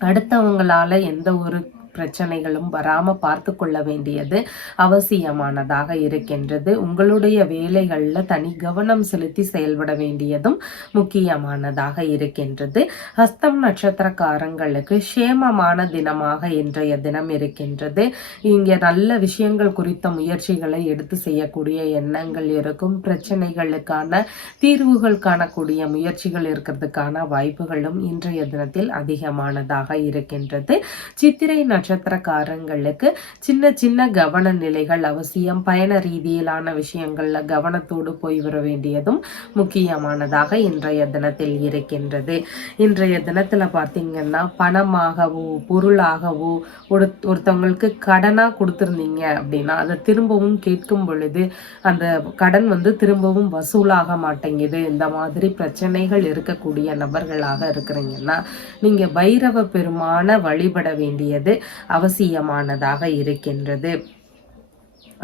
அடுத்தவங்களால எந்த ஒரு பிரச்சனைகளும் வராம பார்த்து கொள்ள வேண்டியது அவசியமானதாக இருக்கின்றது. உங்களுடைய வேலைகள்ல தனி கவனம் செலுத்தி செயல்பட வேண்டியதும் முக்கியமானதாக இருக்கின்றது. ஹஸ்தம் நட்சத்திரக்காரங்களுக்கு சேமமான தினமாக இன்றைய தினம் இருக்கின்றது. இங்க நல்ல விஷயங்கள் குறித்த முயற்சிகளை எடுத்து செய்யக்கூடிய எண்ணங்கள் இருக்கும். பிரச்சனைகளுக்கான தீர்வுகள் காணக்கூடிய முயற்சிகள் இருக்கிறதுக்கான வாய்ப்புகளும் இன்றைய தினத்தில் அதிகமானதாக இருக்கின்றது. சித்திரை நட்சத்திரக்காரங்களுக்கு சின்ன சின்ன கவன நிலைகள் அவசியம். பயண ரீதியிலான விஷயங்கள்ல கவனத்தோடு போய் வர வேண்டியதும் முக்கியமானதாக இன்றைய தினத்தில் இருக்கின்றது. இன்றைய தினத்துல பார்த்தீங்கன்னா பணமாகவோ பொருளாகவோ ஒருத்தவங்களுக்கு கடனா கொடுத்துருந்தீங்க அப்படின்னா அதை திரும்பவும் கேட்கும் பொழுது அந்த கடன் திரும்பவும் வசூலாக மாட்டேங்குது. இந்த மாதிரி பிரச்சனைகள் இருக்கக்கூடிய நபர்களாக இருக்கிறீங்கன்னா நீங்க பைரவ பெருமான வழிபட வேண்டியது அவசியமானதாக இருக்கின்றது.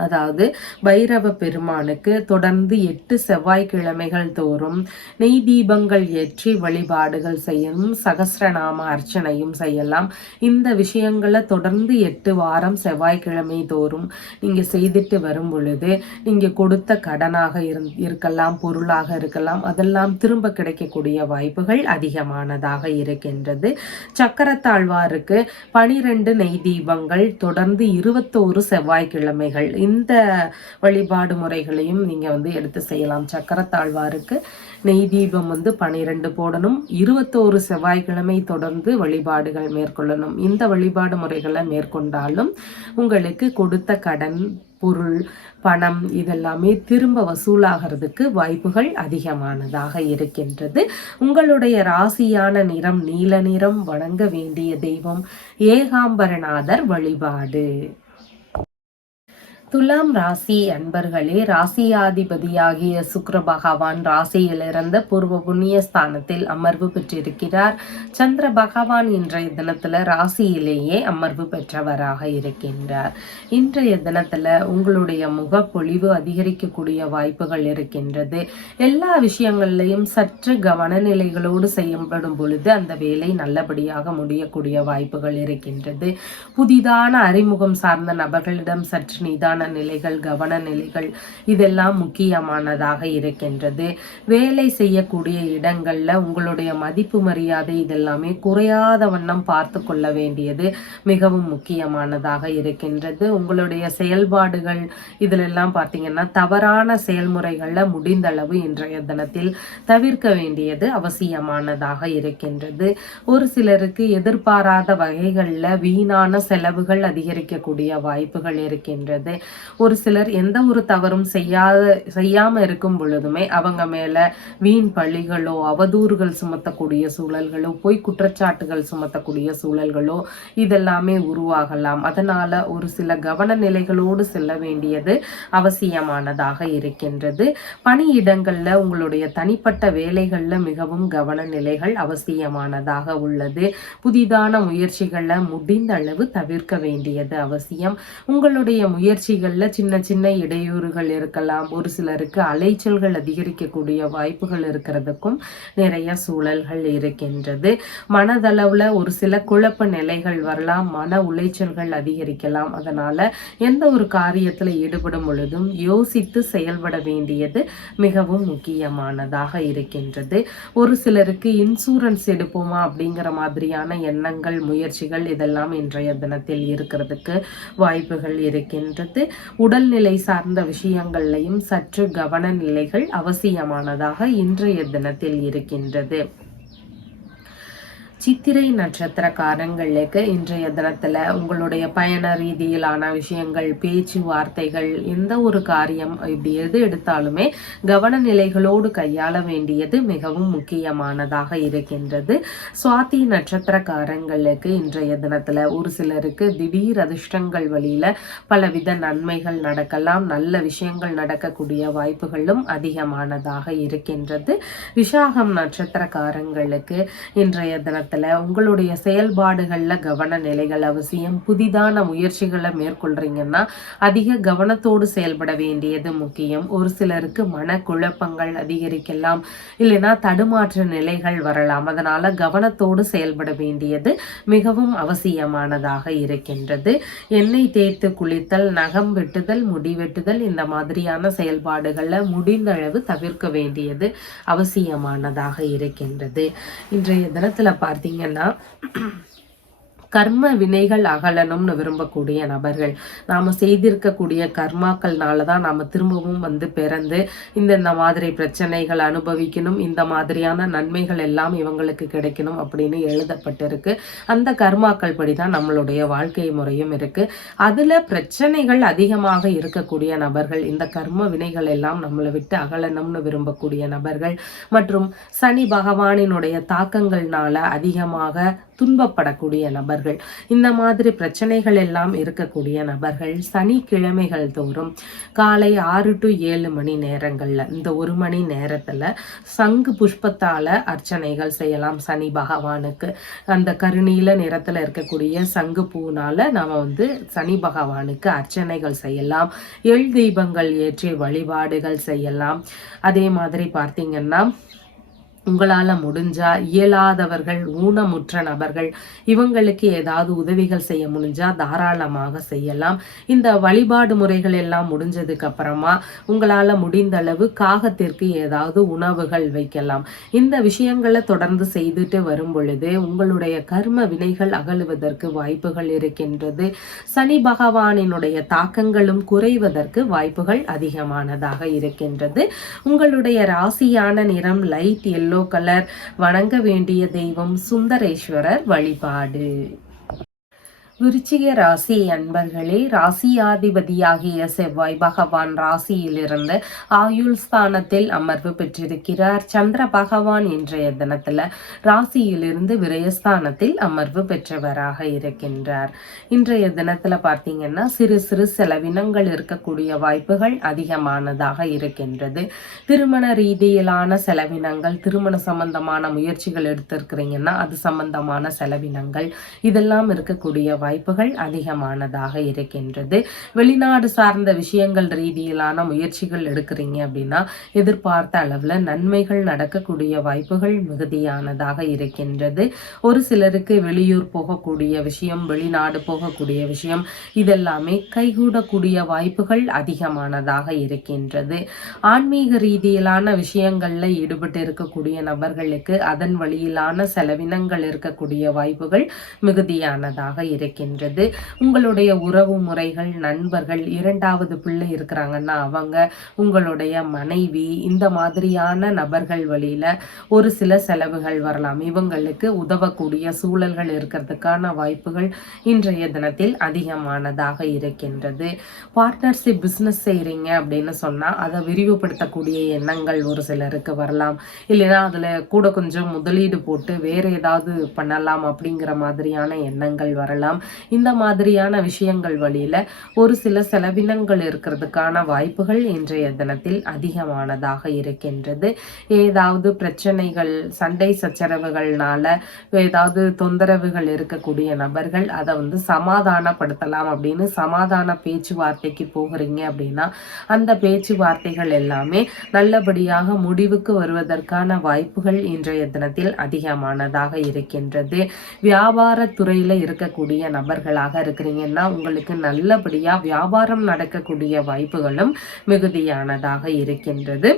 அதாவது பைரவ பெருமானுக்கு தொடர்ந்து 8 செவ்வாய்க்கிழமைகள் தோறும் நெய் தீபங்கள் ஏற்றி வழிபாடுகள் செய்யணும். சகஸ்ரநாம அர்ச்சனையும் செய்யலாம். இந்த விஷயங்களை தொடர்ந்து 8 வாரம் செவ்வாய்க்கிழமை தோறும் நீங்க செய்துட்டு வரும் பொழுது நீங்க கொடுத்த கடனாக இருக்கலாம், பொருளாக இருக்கலாம், அதெல்லாம் திரும்ப கிடைக்கக்கூடிய வாய்ப்புகள் அதிகமானதாக இருக்கின்றது. சக்கரத்தாழ்வாருக்கு 12 நெய் தீபங்கள் தொடர்ந்து 21 செவ்வாய்க்கிழமைகள் இந்த வழிபாடு முறைகளையும் நீங்க எடுத்து செய்யலாம். சக்கரத்தாழ்வாருக்கு நெய் தீபம் 12 போடணும். 21 செவ்வாய்க்கிழமை தொடர்ந்து வழிபாடுகள் மேற்கொள்ளணும். இந்த வழிபாடு முறைகளை மேற்கொண்டாலும் உங்களுக்கு கொடுத்த கடன், பொருள், பணம் இதெல்லாமே திரும்ப வசூலாகிறதுக்கு வாய்ப்புகள் அதிகமானதாக இருக்கின்றது. உங்களுடைய ராசியான நிறம் நீல நிறம். வணங்க வேண்டிய தெய்வம் ஏகாம்பரநாதர் வழிபாடு. துலாம் ராசி அன்பர்களே, ராசியாதிபதியாகிய சுக்கிர பகவான் ராசியிலிருந்து பூர்வ புண்ணிய ஸ்தானத்தில் அமர்வு பெற்றிருக்கிறார். சந்திர பகவான் இன்றைய தினத்துல ராசியிலேயே அமர்வு பெற்றவராக இருக்கின்றார். இன்றைய தினத்துல உங்களுடைய முகப்பொழிவு அதிகரிக்கக்கூடிய வாய்ப்புகள் இருக்கின்றது. எல்லா விஷயங்கள்லையும் சற்று கவனநிலைகளோடு செய்யப்படும் பொழுது அந்த வேலை நல்லபடியாக முடியக்கூடிய வாய்ப்புகள் இருக்கின்றது. புதிதான அறிமுகம் சார்ந்த நபர்களிடம் சற்று நிதான நிலைகள், கவன நிலைகள் இதெல்லாம் முக்கியமானதாக இருக்கின்றது. வேலை செய்யக்கூடிய இடங்கள்ல உங்களுடைய மதிப்பு மரியாதை இதெல்லாமே குறையாத வண்ணம் பார்த்து கொள்ள வேண்டியது மிகவும் முக்கியமானதாக இருக்கின்றது. உங்களுடைய செயல்பாடுகள் இதிலெல்லாம் பார்த்தீங்கன்னா தவறான செயல்முறைகள்ல முடிந்தளவு இன்றைய தினத்தில் தவிர்க்க வேண்டியது அவசியமானதாக இருக்கின்றது. ஒரு சிலருக்கு எதிர்பாராத வகைகள்ல வீணான செலவுகள் அதிகரிக்கக்கூடிய வாய்ப்புகள் இருக்கின்றது. ஒரு சிலர் எந்த ஒரு தவறும் செய்யாம இருக்கும் பொழுதுமே அவங்க மேல வீண் பழிகளோ அவதூறுகள் சுமத்தக்கூடிய சூழல்களோ பொய் குற்றச்சாட்டுகள் சுமத்தக்கூடிய சூழல்களோ இதெல்லாமே உருவாகலாம். அதனால ஒரு சில கவன நிலைகளோடு செல்ல வேண்டியது அவசியமானதாக இருக்கின்றது. பணியிடங்கள்ல உங்களுடைய தனிப்பட்ட வேலைகள்ல மிகவும் கவன நிலைகள் அவசியமானதாக உள்ளது. புதிதான முயற்சிகளை முடிந்த அளவு தவிர்க்க வேண்டியது அவசியம். உங்களுடைய முயற்சிகள்ல சின்ன சின்ன இடையூறுகள் இருக்கலாம். ஒரு சிலருக்கு அலைச்சல்கள் அதிகரிக்கக்கூடிய வாய்ப்புகள் இருக்கிறதுக்கும் நிறைய சூழல்கள் இருக்கின்றது. மனதளவுல ஒரு சில குழப்ப நிலைகள் வரலாம், மன உளைச்சல்கள் அதிகரிக்கலாம். அதனால எந்த ஒரு காரியத்துல ஈடுபடும் பொழுதும் யோசித்து செயல்பட வேண்டியது மிகவும் முக்கியமானதாக இருக்கின்றது. ஒரு சிலருக்கு இன்சூரன்ஸ் எடுப்போமா அப்படிங்கிற மாதிரியான எண்ணங்கள், முயற்சிகள் இதெல்லாம் இன்றைய தினத்தில் இருக்கிறதுக்கு வாய்ப்புகள் இருக்கின்றது. உடல்நிலை சார்ந்த விஷயங்கள்லையும் சற்று கவன நிலைகள் அவசியமானதாக இன்றைய தினத்தில் இருக்கின்றது. சித்திரை நட்சத்திரக்காரங்களுக்கு இன்றைய தினத்துல உங்களுடைய பயண ரீதியிலான விஷயங்கள், பேச்சுவார்த்தைகள், எந்த ஒரு காரியம் இப்படி எது எடுத்தாலுமே கவன நிலைகளோடு கையாள வேண்டியது மிகவும் முக்கியமானதாக இருக்கின்றது. சுவாதி நட்சத்திரக்காரங்களுக்கு இன்றைய தினத்துல ஒரு சிலருக்கு திடீர் அதிர்ஷ்டங்கள் வழியில பலவித நன்மைகள் நடக்கலாம். நல்ல விஷயங்கள் நடக்கக்கூடிய வாய்ப்புகளும் அதிகமானதாக இருக்கின்றது. விசாகம் நட்சத்திரக்காரங்களுக்கு இன்றைய தினத்துல உங்களுடைய செயல்பாடுகள்ல கவன நிலைகள் அவசியம். புதிதான முயற்சிகளை மேற்கொள்றீங்கன்னா அதிக கவனத்தோடு செயல்பட வேண்டியது முக்கியம். ஒரு சிலருக்கு மனக்குழப்பங்கள் அதிகரிக்கலாம், இல்லைன்னா தடுமாற்ற நிலைகள் வரலாம். அதனால கவனத்தோடு செயல்பட வேண்டியது மிகவும் அவசியமானதாக இருக்கின்றது. எண்ணெய் தேய்த்து குளித்தல், நகம் வெட்டுதல், முடி வெட்டுதல் இந்த மாதிரியான செயல்பாடுகளை முடிந்தளவு தவிர்க்க வேண்டியது அவசியமானதாக இருக்கின்றது. இன்றைய தினத்துல பார்த்தீங்கன்னா கர்ம வினைகள் அகலணும்னு விரும்பக்கூடிய நபர்கள், நாம செய்திருக்கக்கூடிய கர்மாக்கள்னால தான் நாம திரும்பவும் பிறந்து இந்த மாதிரி பிரச்சனைகள் அனுபவிக்கணும், இந்த மாதிரியான நன்மைகள் எல்லாம் இவங்களுக்கு கிடைக்கணும் அப்படின்னு எழுதப்பட்டிருக்கு. அந்த கர்மாக்கள் படிதான் நம்மளுடைய வாழ்க்கை முறையும் இருக்கு. அதுல பிரச்சனைகள் அதிகமாக இருக்கக்கூடிய நபர்கள், இந்த கர்ம வினைகள் எல்லாம் நம்மளை விட்டு அகலணும்னு விரும்பக்கூடிய நபர்கள் மற்றும் சனி பகவானினுடைய தாக்கங்கள்னால அதிகமாக துன்பப்படக்கூடிய நபர்கள், இந்த மாதிரி பிரச்சனைகள் எல்லாம் இருக்கக்கூடிய நபர்கள் சனிக்கிழமைகள் தோறும் காலை 6 to 7 மணி நேரங்கள்ல இந்த 1 மணி நேரத்துல சங்கு புஷ்பத்தால அர்ச்சனைகள் செய்யலாம். சனி பகவானுக்கு அந்த கருநீல நிறத்துல இருக்கக்கூடிய சங்கு பூனால நாம சனி பகவானுக்கு அர்ச்சனைகள் செய்யலாம். எள் தீபங்கள் ஏற்றி வழிபாடுகள் செய்யலாம். அதே மாதிரி பார்த்தீங்கன்னா உங்களால முடிஞ்சா இயலாதவர்கள், ஊனமுற்ற நபர்கள் இவங்களுக்கு ஏதாவது உதவிகள் செய்ய முடிஞ்சா தாராளமாக செய்யலாம். இந்த வழிபாடு முறைகள் எல்லாம் முடிஞ்சதுக்கு அப்புறமா உங்களால முடிந்த அளவு காகத்திற்கு ஏதாவது உணவுகள் வைக்கலாம். இந்த விஷயங்களை தொடர்ந்து செய்துட்டு வரும் பொழுது உங்களுடைய கர்ம வினைகள் அகலுவதற்கு வாய்ப்புகள் இருக்கின்றது. சனி பகவானினுடைய தாக்கங்களும் குறைவதற்கு வாய்ப்புகள் அதிகமானதாக இருக்கின்றது. உங்களுடைய ராசியான நிறம் லைட் எல்லோ கலர். வணங்க வேண்டிய தெய்வம் சுந்தரேஸ்வரர் வழிபாடு. விருச்சிக ராசி அன்பர்களே, ராசியாதிபதியாகிய செவ்வாய் பகவான் ராசியிலிருந்து ஆயுள் ஸ்தானத்தில் அமர்வு பெற்றிருக்கிறார். சந்திர பகவான் இன்றைய தினத்துல ராசியிலிருந்து விரயஸ்தானத்தில் அமர்வு பெற்றவராக இருக்கின்றார். இன்றைய தினத்துல பார்த்தீங்கன்னா சிறு சிறு செலவினங்கள் இருக்கக்கூடிய வாய்ப்புகள் அதிகமானதாக இருக்கின்றது. திருமண ரீதியிலான செலவினங்கள், திருமண சம்பந்தமான முயற்சிகள் எடுத்திருக்கிறீங்கன்னா அது சம்பந்தமான செலவினங்கள் இதெல்லாம் இருக்கக்கூடிய வாய்ப்புகள் அதிகமானதாக இருக்கின்றது. வெளிநாடு சார்ந்த விஷயங்கள் ரீதியிலான முயற்சிகள் எடுக்கிறீங்க அப்படின்னா எதிர்பார்த்த அளவுல நன்மைகள் நடக்கக்கூடிய வாய்ப்புகள் மிகுதியானதாக இருக்கின்றது. ஒரு சிலருக்கு வெளியூர் போகக்கூடிய விஷயம், வெளிநாடு போகக்கூடிய விஷயம் இதெல்லாமே கைகூடக்கூடிய வாய்ப்புகள் அதிகமானதாக இருக்கின்றது. ஆன்மீக ரீதியிலான விஷயங்கள்ல ஈடுபட்டு இருக்கக்கூடிய நபர்களுக்கு அதன் வழியிலான செலவினங்கள் இருக்கக்கூடிய வாய்ப்புகள் மிகுதியானதாக இருக்கின்றது. உங்களுடைய உறவு முறைகள், நண்பர்கள், இரண்டாவது பிள்ளை இருக்கிறாங்கன்னா அவங்க, உங்களுடைய மனைவி, இந்த மாதிரியான நபர்கள் வழியில ஒரு சில செலவுகள் வரலாம். இவங்களுக்கு உதவக்கூடிய சூழல்கள் இருக்கிறதுக்கான வாய்ப்புகள் இன்றைய தினத்தில் அதிகமானதாக இருக்கின்றது. பார்ட்னர்ஷிப் பிசினஸ் செய்றீங்க அப்படின்னு சொன்னா அதை விரிவுபடுத்தக்கூடிய எண்ணங்கள் ஒரு சிலருக்கு வரலாம். இல்லைன்னா அதுல கூட கொஞ்சம் முதலீடு போட்டு வேற ஏதாவது பண்ணலாம் அப்படிங்கிற மாதிரியான எண்ணங்கள் வரலாம். இந்த மாதிரியான விஷயங்கள் வழியில ஒரு சில செலவினங்கள் இருக்கிறதுக்கான வாய்ப்புகள் இன்றைய தினத்தில் அதிகமானதாக இருக்கின்றது. ஏதாவது பிரச்சனைகள், சண்டை சச்சரவுகள்னால ஏதாவது தொந்தரவுகள் இருக்கக்கூடிய நபர்கள் அதை சமாதானப்படுத்தலாம் அப்படின்னு சமாதான பேச்சுவார்த்தைக்கு போகிறீங்க அப்படின்னா அந்த பேச்சுவார்த்தைகள் எல்லாமே நல்லபடியாக முடிவுக்கு வருவதற்கான வாய்ப்புகள் இன்றைய தினத்தில் அதிகமானதாக இருக்கின்றது. வியாபார துறையில இருக்கக்கூடிய நபர்களாக இருக்கிறீங்கன்னா உங்களுக்கு நல்லபடியா வியாபாரம் நடக்கக்கூடிய வாய்ப்புகளும் மிகுதியானதாக இருக்கின்றது.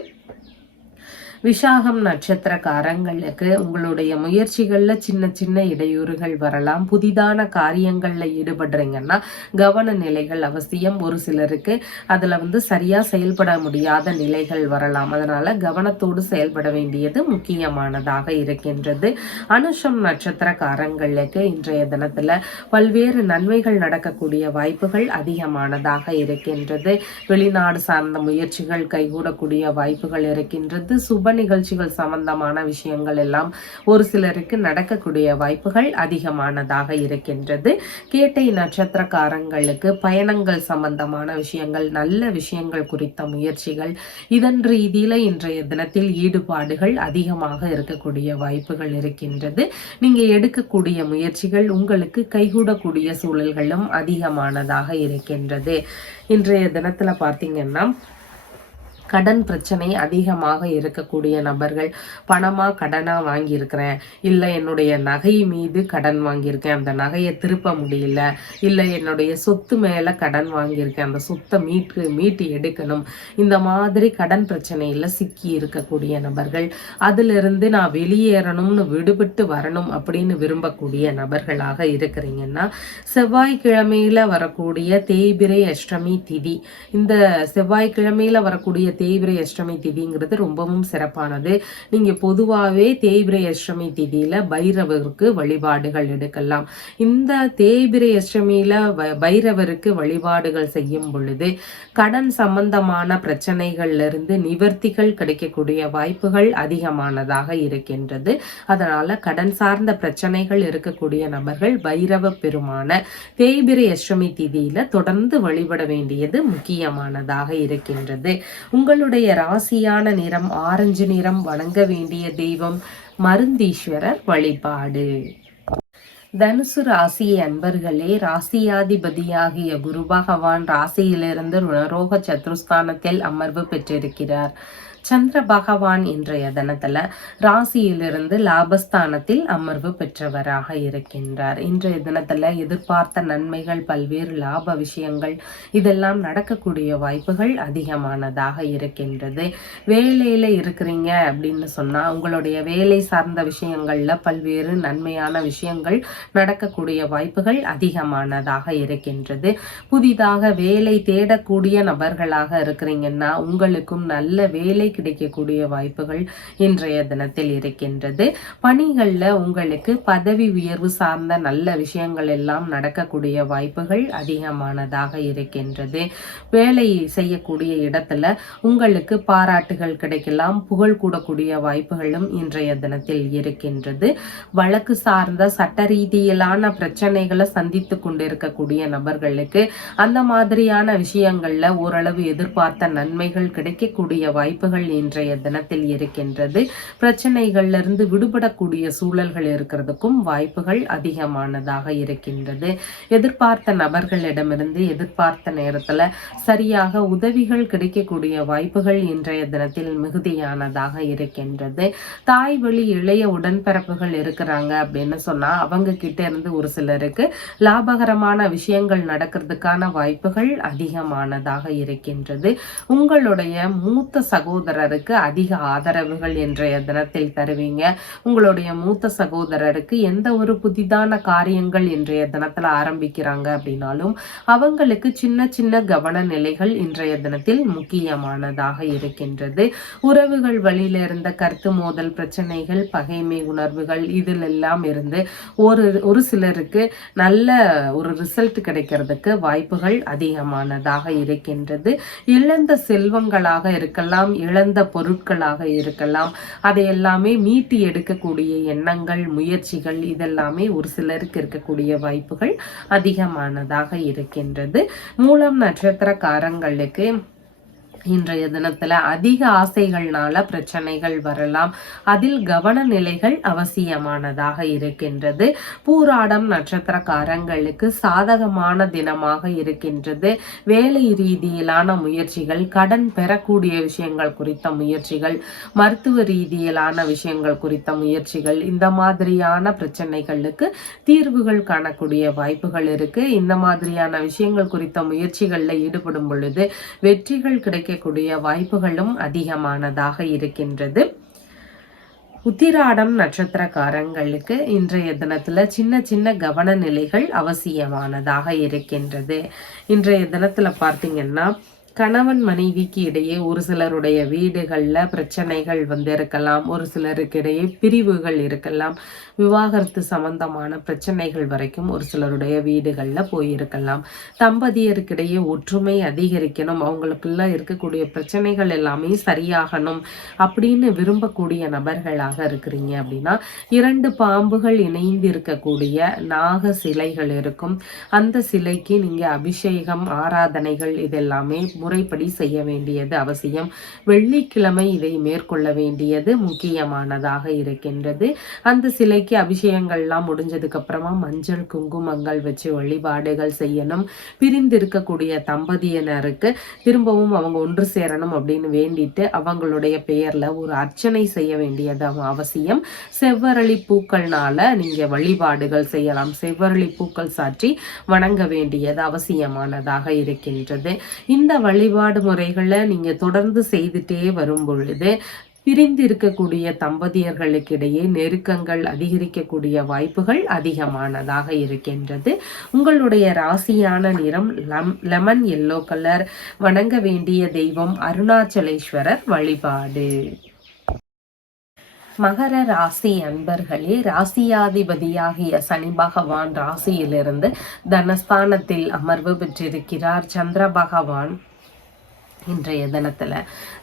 விசாகம் நட்சத்திரக்காரங்களுக்கு உங்களுடைய முயற்சிகள்ல சின்ன சின்ன இடையூறுகள் வரலாம். புதிதான காரியங்கள்ல ஈடுபடுறீங்கன்னா கவன நிலைகள் அவசியம். ஒரு சிலருக்கு அதுல சரியா செயல்பட முடியாத நிலைகள் வரலாம். அதனால கவனத்தோடு செயல்பட வேண்டியது முக்கியமானதாக இருக்கின்றது. அனுஷம் நட்சத்திரக்காரங்களுக்கு இன்றைய தினத்துல பல்வேறு நன்மைகள் நடக்கக்கூடிய வாய்ப்புகள் அதிகமானதாக இருக்கின்றது. வெளிநாடு சார்ந்த முயற்சிகள் கைகூடக்கூடிய வாய்ப்புகள் இருக்கின்றது. சுப நிகழ்ச்சிகள் சம்பந்தமான விஷயங்கள் எல்லாம் ஒரு சிலருக்கு நடக்கக்கூடிய வாய்ப்புகள் அதிகமானதாக இருக்கின்றது. கேட்டை நட்சத்திரக்காரங்களுக்கு பயணங்கள் சம்பந்தமான விஷயங்கள், நல்ல விஷயங்கள் குறித்த முயற்சிகள், இதன் ரீதியில இன்றைய தினத்தில் ஈடுபாடுகள் அதிகமாக இருக்கக்கூடிய வாய்ப்புகள் இருக்கின்றது. நீங்க எடுக்கக்கூடிய முயற்சிகள் உங்களுக்கு கைகூடக்கூடிய சூழல்களும் அதிகமானதாக இருக்கின்றது. இன்றைய தினத்துல பார்த்தீங்கன்னா கடன் பிரச்சனை அதிகமாக இருக்கக்கூடிய நபர்கள், பணமா கடனா வாங்கியிருக்கிறேன், இல்லை என்னுடைய நகை மீது கடன் வாங்கியிருக்கேன், அந்த நகையை திருப்ப முடியல, இல்லை என்னுடைய சொத்து மேல கடன் வாங்கியிருக்கேன், அந்த சொத்தை மீட்டு எடுக்கணும், இந்த மாதிரி கடன் பிரச்சனையில சிக்கி இருக்கக்கூடிய நபர்கள், அதிலிருந்து நான் வெளியேறணும்னு விடுபட்டு வரணும் அப்படின்னு விரும்பக்கூடிய நபர்களாக இருக்கிறீங்கன்னா செவ்வாய்க்கிழமையில வரக்கூடிய தேய்பிரை அஷ்டமி திதி, இந்த செவ்வாய்க்கிழமையில வரக்கூடிய தேய்பிரை அஷ்டமி திதிங்கிறது ரொம்பவும் சிறப்பானது. நீங்க பொதுவாகவே தேய்பிரை அஷ்டமி திதியில பைரவருக்கு வழிபாடுகள் எடுக்கலாம். இந்த தேய்பிரை அஷ்டமியில பைரவருக்கு வழிபாடுகள் செய்யும் பொழுது கடன் சம்பந்தமான பிரச்சனைகள்ல இருந்து நிவர்த்திகள் கிடைக்கக்கூடிய வாய்ப்புகள் அதிகமானதாக இருக்கின்றது. அதனால கடன் சார்ந்த பிரச்சனைகள் இருக்கக்கூடிய நபர்கள் பைரவ பெருமான தேய்பிரை அஷ்டமி திதியில தொடர்ந்து வழிபட வேண்டியது முக்கியமானதாக இருக்கின்றது. உங்களுடைய ராசியான நிறம் ஆரஞ்சு நிறம். வணங்க வேண்டிய தெய்வம் மருந்தீஸ்வரர் வழிபாடு. தனுசு ராசி அன்பர்களே, ராசியாதிபதியாகிய குரு பகவான் ராசியிலிருந்து ருணரோக சத்ருஸ்தானத்தில் அமர்வு பெற்றிருக்கிறார். சந்திர பகவான் இன்றைய தினத்துல ராசியிலிருந்து லாபஸ்தானத்தில் அமர்வு பெற்றவராக இருக்கின்றார். இன்றைய தினத்துல எதிர்பார்த்த நன்மைகள், பல்வேறு லாப விஷயங்கள் இதெல்லாம் நடக்கக்கூடிய வாய்ப்புகள் அதிகமானதாக இருக்கின்றது. வேலையில இருக்கிறீங்க அப்படின்னு சொன்னா உங்களுடைய வேலை சார்ந்த விஷயங்கள்ல பல்வேறு நன்மையான விஷயங்கள் நடக்கக்கூடிய வாய்ப்புகள் அதிகமானதாக இருக்கின்றது. புதிதாக வேலை தேடக்கூடிய நபர்களாக இருக்கிறீங்கன்னா உங்களுக்கும் நல்ல வேலை கிடைக்கக்கூடிய வாய்ப்புகள் இன்றைய தினத்தில் இருக்கின்றது. பணிகளில் உங்களுக்கு பதவி உயர்வு சார்ந்த நல்ல விஷயங்கள் எல்லாம் நடக்கக்கூடிய வாய்ப்புகள் அதிகமானதாக இருக்கின்றது. வேலை செய்யக்கூடிய இடத்துல உங்களுக்கு பாராட்டுகள் கிடைக்கலாம், புகழ் கூடக்கூடிய வாய்ப்புகளும் இன்றைய தினத்தில் இருக்கின்றது. வழக்கு சார்ந்த சட்ட ரீதியிலான பிரச்சனைகளை சந்தித்து கொண்டிருக்கக்கூடிய நபர்களுக்கு அந்த மாதிரியான விஷயங்கள்ல ஓரளவு எதிர்பார்த்த நன்மைகள் கிடைக்கக்கூடிய வாய்ப்புகள் இன்றைய தினத்தில் இருக்கின்றது. பிரச்சனைகள்ல இருந்து விடுபடக்கூடிய சூழல்கள் இருக்கிறதுக்கும் வாய்ப்புகள் அதிகமானதாக இருக்கின்றது. எதிர்பார்த்த நபர்களிடமிருந்து எதிர்பார்த்த நேரத்துல சரியாக உதவிகள் கிடைக்கக்கூடிய வாய்ப்புகள் இன்றைய தினத்தில் மிகுதியானதாக இருக்கின்றது. தாய் வழி இளைய உடன்பிறப்புகள் இருக்கிறாங்க அப்படின்னு சொன்னா அவங்க கிட்ட இருந்து ஒரு சிலருக்கு லாபகரமான விஷயங்கள் நடக்கிறதுக்கான வாய்ப்புகள் அதிகமானதாக இருக்கின்றது. உங்களுடைய மூத்த சகோதரருக்கு அதிக ஆதரவுகள் இன்றைய தினத்தில் தருவீங்க. உங்களுடைய மூத்த சகோதரருக்கு எந்த ஒரு புதிதான காரியங்கள் இன்றைய தினத்துல ஆரம்பிக்கிறாங்க அப்படின்னாலும் அவங்களுக்கு சின்ன சின்ன கவன நிலைகள் இன்றைய தினத்தில் முக்கியமானதாக இருக்கின்றது. உறவுகள் வழியில இருந்த கருத்து மோதல் பிரச்சனைகள், பகைமை உணர்வுகள் இதில் எல்லாம் இருந்து ஒரு சிலருக்கு நல்ல ஒரு ரிசல்ட் கிடைக்கிறதுக்கு வாய்ப்புகள் அதிகமானதாக இருக்கின்றது. இழந்த செல்வங்களாக இருக்கலாம், இழந்த பொருட்களாக இருக்கலாம், அதை எல்லாமே மீட்டி எடுக்கக்கூடிய எண்ணங்கள், முயற்சிகள் இதெல்லாமே ஒரு சிலருக்கு இருக்கக்கூடிய வாய்ப்புகள் அதிகமானதாக இருக்கின்றது. மூலம் நட்சத்திரக்காரங்களுக்கு இன்றைய தினத்துல அதிக ஆசைகள்னால பிரச்சனைகள் வரலாம். அதில் கவன நிலைகள் அவசியமானதாக இருக்கின்றது. பூராடம் நட்சத்திரக்காரங்களுக்கு சாதகமான தினமாக இருக்கின்றது. வேலை ரீதியிலான முயற்சிகள், கடன் பெறக்கூடிய விஷயங்கள் குறித்த முயற்சிகள், மருத்துவ ரீதியிலான விஷயங்கள் குறித்த முயற்சிகள், இந்த மாதிரியான பிரச்சனைகளுக்கு தீர்வுகள் காணக்கூடிய வாய்ப்புகள் இருக்கு. இந்த மாதிரியான விஷயங்கள் குறித்த முயற்சிகள்ல ஈடுபடும் பொழுது வெற்றிகள் கிடைக்க வாய்ப்புகளும் அதிகமானதாக இருக்கின்றது. உத்திராடம் நட்சத்திரக்காரங்களுக்கு இன்றைய தினத்துல சின்ன சின்ன கவன நிலைகள் அவசியமானதாக இருக்கின்றது. இன்றைய தினத்துல பார்த்தீங்கன்னா கணவன் மனைவிக்கு இடையே ஒரு சிலருடைய வீடுகள்ல பிரச்சனைகள் இருக்கலாம், ஒரு சிலருக்கு இடையே பிரிவுகள் இருக்கலாம், விவாகரத்து சம்பந்தமான பிரச்சனைகள் வரைக்கும் ஒரு சிலருடைய வீடுகள்ல போயிருக்கலாம். தம்பதியருக்கிடையே ஒற்றுமை அதிகரிக்கணும், அவங்களுக்குள்ள இருக்கக்கூடிய பிரச்சனைகள் எல்லாமே சரியாகணும் அப்படின்னு விரும்பக்கூடிய நபர்களாக இருக்கிறீங்க அப்படின்னா 2 பாம்புகள் இணைந்து இருக்கக்கூடிய நாக சிலைகள் இருக்கும். அந்த சிலைக்கு நீங்க அபிஷேகம், ஆராதனைகள் இதெல்லாமே முறைப்படி செய்ய வேண்டியது அவசியம். வெள்ளிக்கிழமை இதை மேற்கொள்ள வேண்டியது முக்கியமானதாக இருக்கின்றது. அந்த சிலைக்கு அபிஷேகங்கள்லாம் முடிஞ்சதுக்கு அப்புறமா மஞ்சள் குங்குமங்கள் வச்சு வழிபாடுகள் செய்யணும். பிரிந்திருக்கக்கூடிய தம்பதியினருக்கு திரும்பவும் அவங்க ஒன்று சேரணும் அப்படின்னு வேண்டிட்டு அவங்களுடைய பெயர்ல ஒரு அர்ச்சனை செய்ய வேண்டியது அவசியம். செவ்வரளி பூக்கள்னால நீங்க வழிபாடுகள் செய்யலாம். செவ்வரளி பூக்கள் சாற்றி வணங்க வேண்டியது அவசியமானதாக இருக்கின்றது. இந்த வழிபாடு முறைகளை நீங்க தொடர்ந்து செய்துட்டே வரும் பொழுது பிரிந்து இருக்கக்கூடிய தம்பதியர்களுக்கிடையே நெருக்கங்கள் அதிகரிக்கக்கூடிய வாய்ப்புகள் அதிகமானதாக இருக்கின்றது. உங்களுடைய ராசியான நிறம் லெமன் எல்லோ கலர். வணங்க வேண்டிய தெய்வம் அருணாச்சலேஸ்வரர் வழிபாடு. மகர ராசி அன்பர்களே, ராசியாதிபதியாகிய சனி பகவான் ராசியிலிருந்து தனஸ்தானத்தில் அமர்வு பெற்றிருக்கிறார். சந்திர பகவான் இன்றைய தினத்துல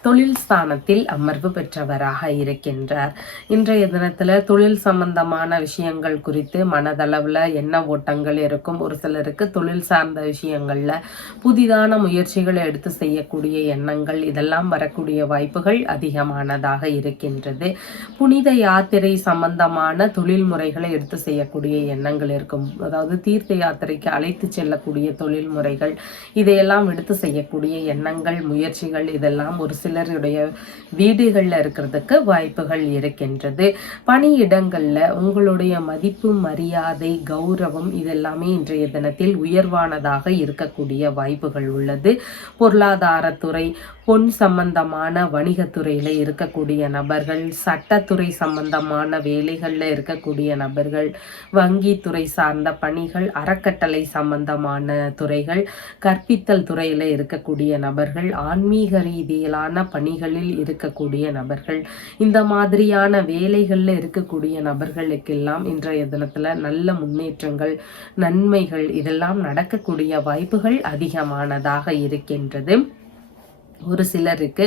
தொழில் ஸ்தானத்தில் அமர்வு பெற்றவராக இருக்கின்றார். இன்றைய தினத்துல தொழில் சம்பந்தமான விஷயங்கள் குறித்து மனதளவுல எண்ண ஓட்டங்கள் இருக்கும். ஒரு சிலருக்கு தொழில் சார்ந்த விஷயங்கள்ல புதிதான முயற்சிகளை எடுத்து செய்யக்கூடிய எண்ணங்கள் இதெல்லாம் வரக்கூடிய வாய்ப்புகள் அதிகமானதாக இருக்கின்றது. புனித யாத்திரை சம்பந்தமான தொழில் முறைகளை எடுத்து செய்யக்கூடிய எண்ணங்கள் இருக்கும். அதாவது தீர்த்த யாத்திரைக்கு அழைத்து செல்லக்கூடிய தொழில் முறைகள் இதையெல்லாம் எடுத்து செய்யக்கூடிய எண்ணங்கள், முயற்சிகள் இதெல்லாம் ஒரு சிலருடைய வீடுகள்ல இருக்கிறதுக்கு வாய்ப்புகள் இருக்கின்றது. பணியிடங்கள்ல உங்களுடைய மதிப்பு, மரியாதை, கௌரவம் இதெல்லாமே இன்றைய தினத்தில் உயர்வானதாக இருக்கக்கூடிய வாய்ப்புகள் உள்ளது. பொருளாதாரத்துறை, பொன் சம்பந்தமான வணிகத்துறையில இருக்கக்கூடிய நபர்கள், சட்டத்துறை சம்பந்தமான வேலைகள்ல இருக்கக்கூடிய நபர்கள், வங்கித்துறை சார்ந்த பணிகள், அறக்கட்டளை சம்பந்தமான துறைகள், கற்பித்தல் துறையில இருக்கக்கூடிய நபர்கள், ஆன்மீக ரீதியிலான பணிகளில் இருக்கக்கூடிய நபர்கள், இந்த மாதிரியான வேலைகளில் இருக்கக்கூடிய நபர்களுக்கெல்லாம் இன்றைய தினத்தில் நல்ல முன்னேற்றங்கள், நன்மைகள் இதெல்லாம் நடக்கக்கூடிய வாய்ப்புகள் அதிகமானதாக இருக்கின்றது. ஒரு சிலருக்கு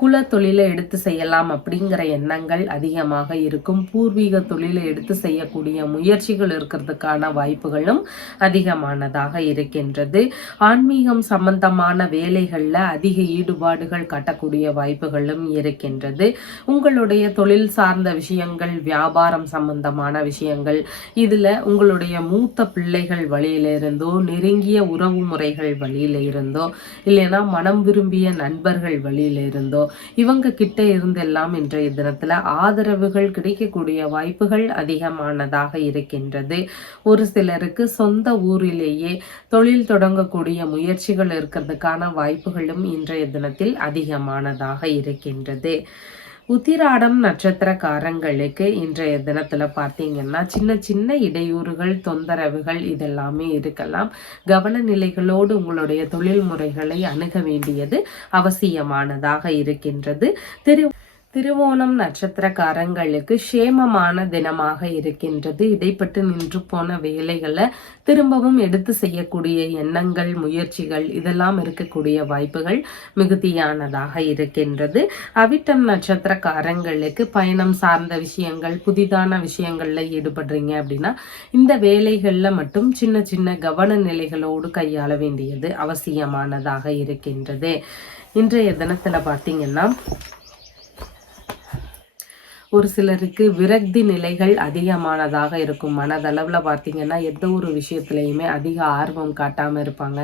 குல தொழிலை எடுத்து செய்யலாம் அப்படிங்கிற எண்ணங்கள் அதிகமாக இருக்கும். பூர்வீக தொழிலை எடுத்து செய்யக்கூடிய முயற்சிகள் இருக்கிறதுக்கான வாய்ப்புகளும் அதிகமானதாக இருக்கின்றது. ஆன்மீகம் சம்பந்தமான வேலைகளில் அதிக ஈடுபாடுகள் காட்டக்கூடிய வாய்ப்புகளும் இருக்கின்றது. உங்களுடைய தொழில் சார்ந்த விஷயங்கள், வியாபாரம் சம்பந்தமான விஷயங்கள், இதில் உங்களுடைய மூத்த பிள்ளைகள் வழியிலிருந்தோ, நெருங்கிய உறவு முறைகள் வழியில இருந்தோ, இல்லைன்னா மனம் விரும்பிய நண்பர்கள் வழியில இருந்தோ, இவங்க கிட்ட இருந்தெல்லாம் இன்றைய தினத்துல ஆதரவுகள் கிடைக்கக்கூடிய வாய்ப்புகள் அதிகமானதாக இருக்கின்றது. ஒரு சிலருக்கு சொந்த ஊரிலேயே தொழில் தொடங்கக்கூடிய முயற்சிகள் இருக்கிறதுக்கான வாய்ப்புகளும் இன்றைய தினத்தில் அதிகமானதாக இருக்கின்றது. உத்திராடம் நட்சத்திரக்காரங்களுக்கு இன்றைய தினத்துல பார்த்தீங்கன்னா சின்ன சின்ன இடையூறுகள், தொந்தரவுகள் இதெல்லாமே இருக்கலாம். கவன நிலைகளோடு உங்களுடைய தொழில் முறைகளை அணுக வேண்டியது அவசியமானதாக இருக்கின்றது. திருவோணம் நட்சத்திரக்காரங்களுக்கு சேமமான தினமாக இருக்கின்றது. இடைப்பட்டு நின்று போன வேலைகளை திரும்பவும் எடுத்து செய்யக்கூடிய எண்ணங்கள், முயற்சிகள் இதெல்லாம் இருக்கக்கூடிய வாய்ப்புகள் மிகுதியானதாக இருக்கின்றது. அவிட்டம் நட்சத்திரக்காரங்களுக்கு பயணம் சார்ந்த விஷயங்கள், புதிதான விஷயங்கள்ல ஈடுபடுறீங்க அப்படின்னா இந்த வேலைகள்ல மட்டும் சின்ன சின்ன கவன நிலைகளோடு கையாள வேண்டியது அவசியமானதாக இருக்கின்றது. இன்றைய தினத்துல பார்த்தீங்கன்னா ஒரு சிலருக்கு விரக்தி நிலைகள் அதிகமானதாக இருக்கும். மனதளவில் பார்த்தீங்கன்னா எந்த ஒரு விஷயத்துலையுமே அதிக ஆர்வம் காட்டாமல் இருப்பாங்க.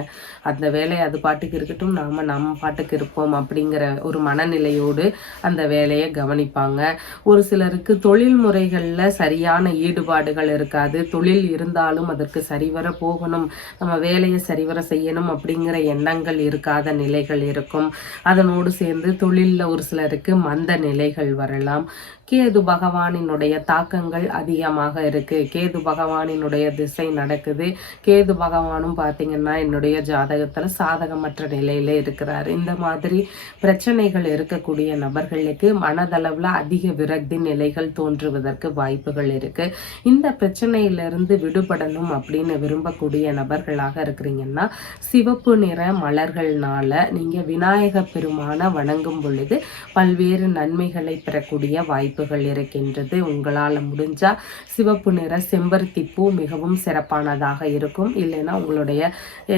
அந்த வேலை அது பாட்டுக்கு இருக்கட்டும், நம்ம பாட்டுக்கு இருப்போம் அப்படிங்கிற ஒரு மனநிலையோடு அந்த வேலையை கவனிப்பாங்க. ஒரு சிலருக்கு தொழில் முறைகளில் சரியான ஈடுபாடுகள் இருக்காது. தொழில் இருந்தாலும் அதற்கு சரிவர போகணும், நம்ம வேலையை சரிவர செய்யணும் அப்படிங்கிற எண்ணங்கள் இருக்காத நிலைகள் இருக்கும். அதனோடு சேர்ந்து தொழிலில் ஒரு சிலருக்கு மந்த நிலைகள் வரலாம். கேது பகவானினுடைய தாக்கங்கள் அதிகமாக இருக்கு. கேது பகவானினுடைய திசை நடக்குது. கேது பகவானும் பார்த்தீங்கன்னா என்னுடைய ஜாதகத்துல சாதகமற்ற நிலையில இருக்கிறார். இந்த மாதிரி பிரச்சனைகள் இருக்கக்கூடிய நபர்களுக்கு மனதளவுல அதிக விரக்தி நிலைகள் தோன்றுவதற்கு வாய்ப்புகள் இருக்கு. இந்த பிரச்சனையிலிருந்து விடுபடணும் அப்படின்னு விரும்பக்கூடிய நபர்களாக இருக்கிறீங்கன்னா சிவப்பு நிற மலர்கள்னால நீங்க விநாயக பெருமான வணங்கும் பொழுது பல்வேறு நன்மைகளை பெறக்கூடிய வாய்ப்பு இருக்கின்றது. உங்களால் முடிஞ்சா சிவப்பு நிற செம்பருத்தி பூ மிகவும் சிறப்பானதாக இருக்கும். இல்லைன்னா உங்களுடைய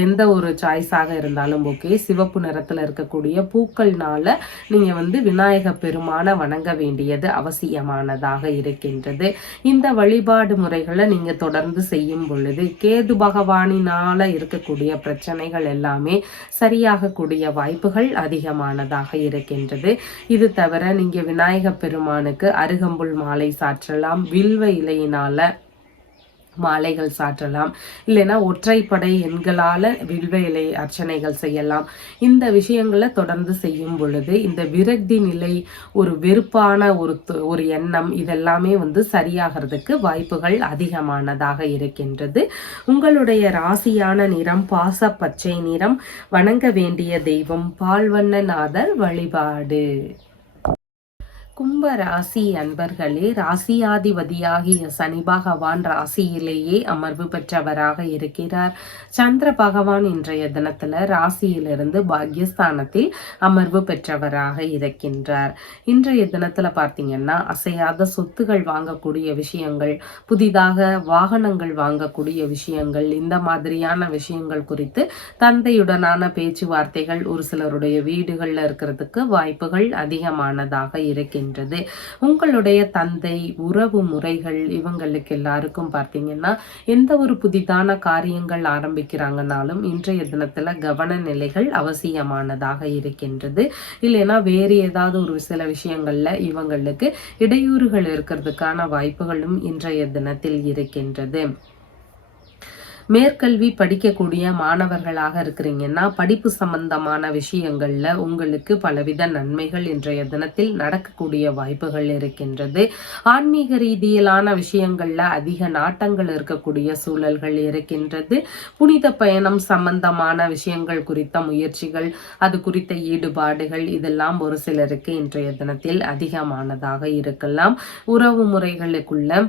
எந்த ஒரு சாய்ஸாக இருந்தாலும் ஓகே, சிவப்பு நிறத்துல இருக்கக்கூடிய பூக்கள்னால நீங்க விநாயக பெருமான வணங்க வேண்டியது அவசியமானதாக இருக்கின்றது. இந்த வழிபாடு முறைகளை நீங்க தொடர்ந்து செய்யும் பொழுது கேது பகவானினால இருக்கக்கூடிய பிரச்சனைகள் எல்லாமே சரியாகக்கூடிய வாய்ப்புகள் அதிகமானதாக இருக்கின்றது. இது தவிர நீங்க விநாயக பெருமானுக்கு அருகம்புல் மாலை சாற்றலாம். வில்வ இலையினால மாலைகள் சாற்றலாம். இல்லைன்னா ஒற்றைப்படை எண்களால வில்வ இலை அர்ச்சனைகள் செய்யலாம். இந்த விஷயங்களை தொடர்ந்து செய்யும் பொழுது இந்த விரக்தி நிலை, ஒரு வெறுப்பான ஒரு எண்ணம் இதெல்லாமே சரியாகிறதுக்கு வாய்ப்புகள் அதிகமானதாக இருக்கின்றது. உங்களுடைய ராசியான நிறம் பாச பச்சை நிறம். வணங்க வேண்டிய தெய்வம் பால்வண்ணநாதர் வழிபாடு. கும்ப ராசி அன்பர்களே, ராசியாதிபதியாகிய சனி பகவான் ராசியிலேயே அமர்வு பெற்றவராக இருக்கிறார். சந்திர பகவான் இன்றைய தினத்துல ராசியிலிருந்து பாக்யஸ்தானத்தில் அமர்வு பெற்றவராக இருக்கின்றார். இன்றைய தினத்துல பார்த்தீங்கன்னா அசையாத சொத்துகள் வாங்கக்கூடிய விஷயங்கள், புதிதாக வாகனங்கள் வாங்கக்கூடிய விஷயங்கள், இந்த மாதிரியான விஷயங்கள் குறித்து தந்தையுடனான பேச்சுவார்த்தைகள் ஒரு சிலருடைய வீடுகள்ல இருக்கிறதுக்கு வாய்ப்புகள் அதிகமானதாக இருக்கின்றன. உங்களுடைய தந்தை, உறவு முறைகள் இவங்களுக்கு எல்லாருக்கும் பார்த்தீங்கன்னா எந்த ஒரு புதிதான காரியங்கள் ஆரம்பிக்கிறாங்கனாலும் இன்றைய தினத்துல கவன நிலைகள் அவசியமானதாக இருக்கின்றது. இல்லைன்னா வேறு ஏதாவது ஒரு சில விஷயங்கள்ல இவங்களுக்கு இடையூறுகள் இருக்கிறதுக்கான வாய்ப்புகளும் இன்றைய தினத்தில் இருக்கின்றது. மேற்கல்வி படிக்கக்கூடிய மாணவர்களாக இருக்கிறீங்கன்னா படிப்பு சம்பந்தமான விஷயங்கள்ல உங்களுக்கு பலவித நன்மைகள் இன்றைய தினத்தில் நடக்கக்கூடிய வாய்ப்புகள் இருக்கின்றது. ஆன்மீக ரீதியிலான விஷயங்கள்ல அதிக நாட்டங்கள் இருக்கக்கூடிய சூழல்கள் இருக்கின்றது. புனித பயணம் சம்பந்தமான விஷயங்கள் குறித்த முயற்சிகள், அது குறித்த ஈடுபாடுகள் இதெல்லாம் ஒரு சிலருக்கு இன்றைய தினத்தில் அதிகமானதாக இருக்கலாம். உறவு முறைகளுக்குள்ள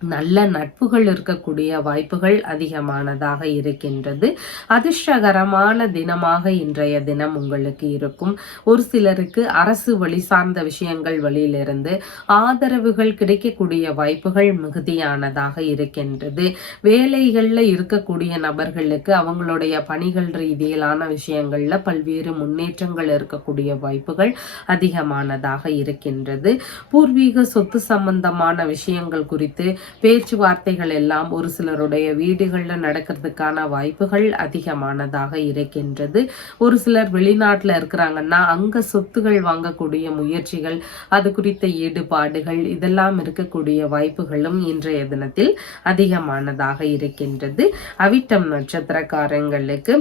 நல்ல நட்புகள் இருக்கக்கூடிய வாய்ப்புகள் அதிகமானதாக இருக்கின்றது. அதிர்ஷ்டகரமான தினமாக இன்றைய தினம் உங்களுக்கு இருக்கும். ஒரு சிலருக்கு அரசு வழி சார்ந்த விஷயங்கள் வழியிலிருந்து ஆதரவுகள் கிடைக்கக்கூடிய வாய்ப்புகள் மிகுதியானதாக இருக்கின்றது. வேலைகள்ல இருக்கக்கூடிய நபர்களுக்கு அவங்களுடைய பணிகள் ரீதியிலான விஷயங்கள்ல பல்வேறு முன்னேற்றங்கள் இருக்கக்கூடிய வாய்ப்புகள் அதிகமானதாக இருக்கின்றது. பூர்வீக சொத்து சம்பந்தமான விஷயங்கள் குறித்து பேச்சுவார்த்தைகள் எல்லாம் ஒரு சிலருடைய வீடுகளில் நடக்கிறதுக்கான வாய்ப்புகள் அதிகமானதாக இருக்கின்றது. ஒரு சிலர் வெளிநாட்டில் இருக்கிறாங்கன்னா அங்க சொத்துகள் வாங்கக்கூடிய முயற்சிகள், அது குறித்த ஈடுபாடுகள் இதெல்லாம் இருக்கக்கூடிய வாய்ப்புகளும் இன்றைய தினத்தில் அதிகமானதாக இருக்கின்றது. அவிட்டம் நட்சத்திரக்காரங்களுக்கு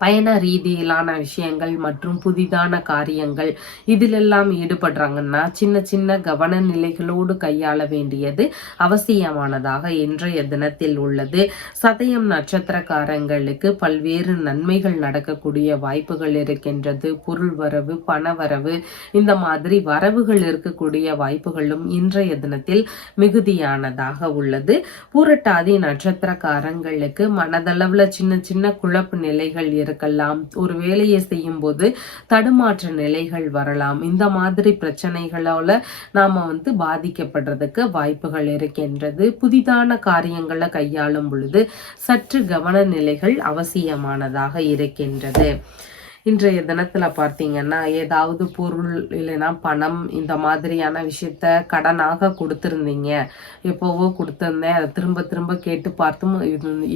பயண ரீதியிலான விஷயங்கள் மற்றும் புதிதான காரியங்கள் இதிலெல்லாம் ஈடுபடுறாங்கன்னா சின்ன சின்ன கவன நிலைகளோடு கையாள வேண்டியது அவசியமானதாக இன்றைய தினத்தில் உள்ளது. சதயம் நட்சத்திரக்காரங்களுக்கு பல்வேறு நன்மைகள் நடக்கக்கூடிய வாய்ப்புகள் இருக்கின்றது. பொருள் வரவு, பணவரவு இந்த மாதிரி வரவுகள் இருக்கக்கூடிய வாய்ப்புகளும் இன்றைய தினத்தில் மிகுதியானதாக உள்ளது. பூரட்டாதி நட்சத்திரக்காரங்களுக்கு மனதளவுல சின்ன சின்ன குழப்ப நிலைகள் இருக்கலாம். ஒரு வேலையை செய்யும் போது தடுமாற்ற நிலைகள் வரலாம். இந்த மாதிரி பிரச்சனைகளால நாம பாதிக்கப்படுறதுக்கு வாய்ப்புகள் இருக்கின்றது. புதிதான காரியங்களை கையாளும் பொழுது சற்று கவன நிலைகள் அவசியமானதாக இருக்கின்றது. இன்றைய தினத்துல பார்த்தீங்கன்னா ஏதாவது பொருள் இல்லைன்னா பணம் இந்த மாதிரியான விஷயத்த கடனாக கொடுத்துருந்தீங்க, எப்போவோ கொடுத்துருந்தேன், அதை திரும்ப திரும்ப கேட்டு பார்த்தும்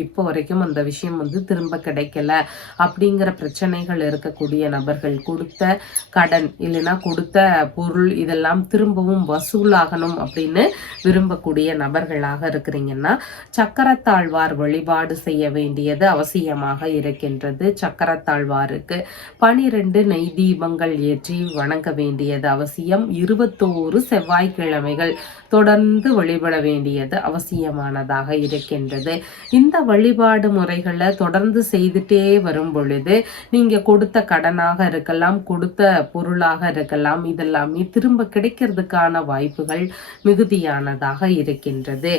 இப்போ வரைக்கும் அந்த விஷயம் திரும்ப கிடைக்கல அப்படிங்கிற பிரச்சனைகள் இருக்கக்கூடிய நபர்கள், கொடுத்த கடன் இல்லைன்னா கொடுத்த பொருள் இதெல்லாம் திரும்பவும் வசூலாகணும் அப்படின்னு விரும்பக்கூடிய நபர்களாக இருக்கிறீங்கன்னா சக்கரத்தாழ்வார் வழிபாடு செய்ய வேண்டியது அவசியமாக இருக்கின்றது. சக்கரத்தாழ்வாருக்கு 12 நெய் தீபங்கள் ஏற்றி வணங்க வேண்டியது அவசியம். 21 செவ்வாய்க்கிழமைகள் தொடர்ந்து வழிபட வேண்டியது அவசியமானதாக இருக்கின்றது. இந்த வழிபாடு முறைகளை தொடர்ந்து செய்துட்டே வரும் பொழுது நீங்க கொடுத்த கடனாக இருக்கலாம், கொடுத்த பொருளாக இருக்கலாம், இதெல்லாமே திரும்ப கிடைக்கிறதுக்கான வாய்ப்புகள் மிகுதியானதாக இருக்கின்றது.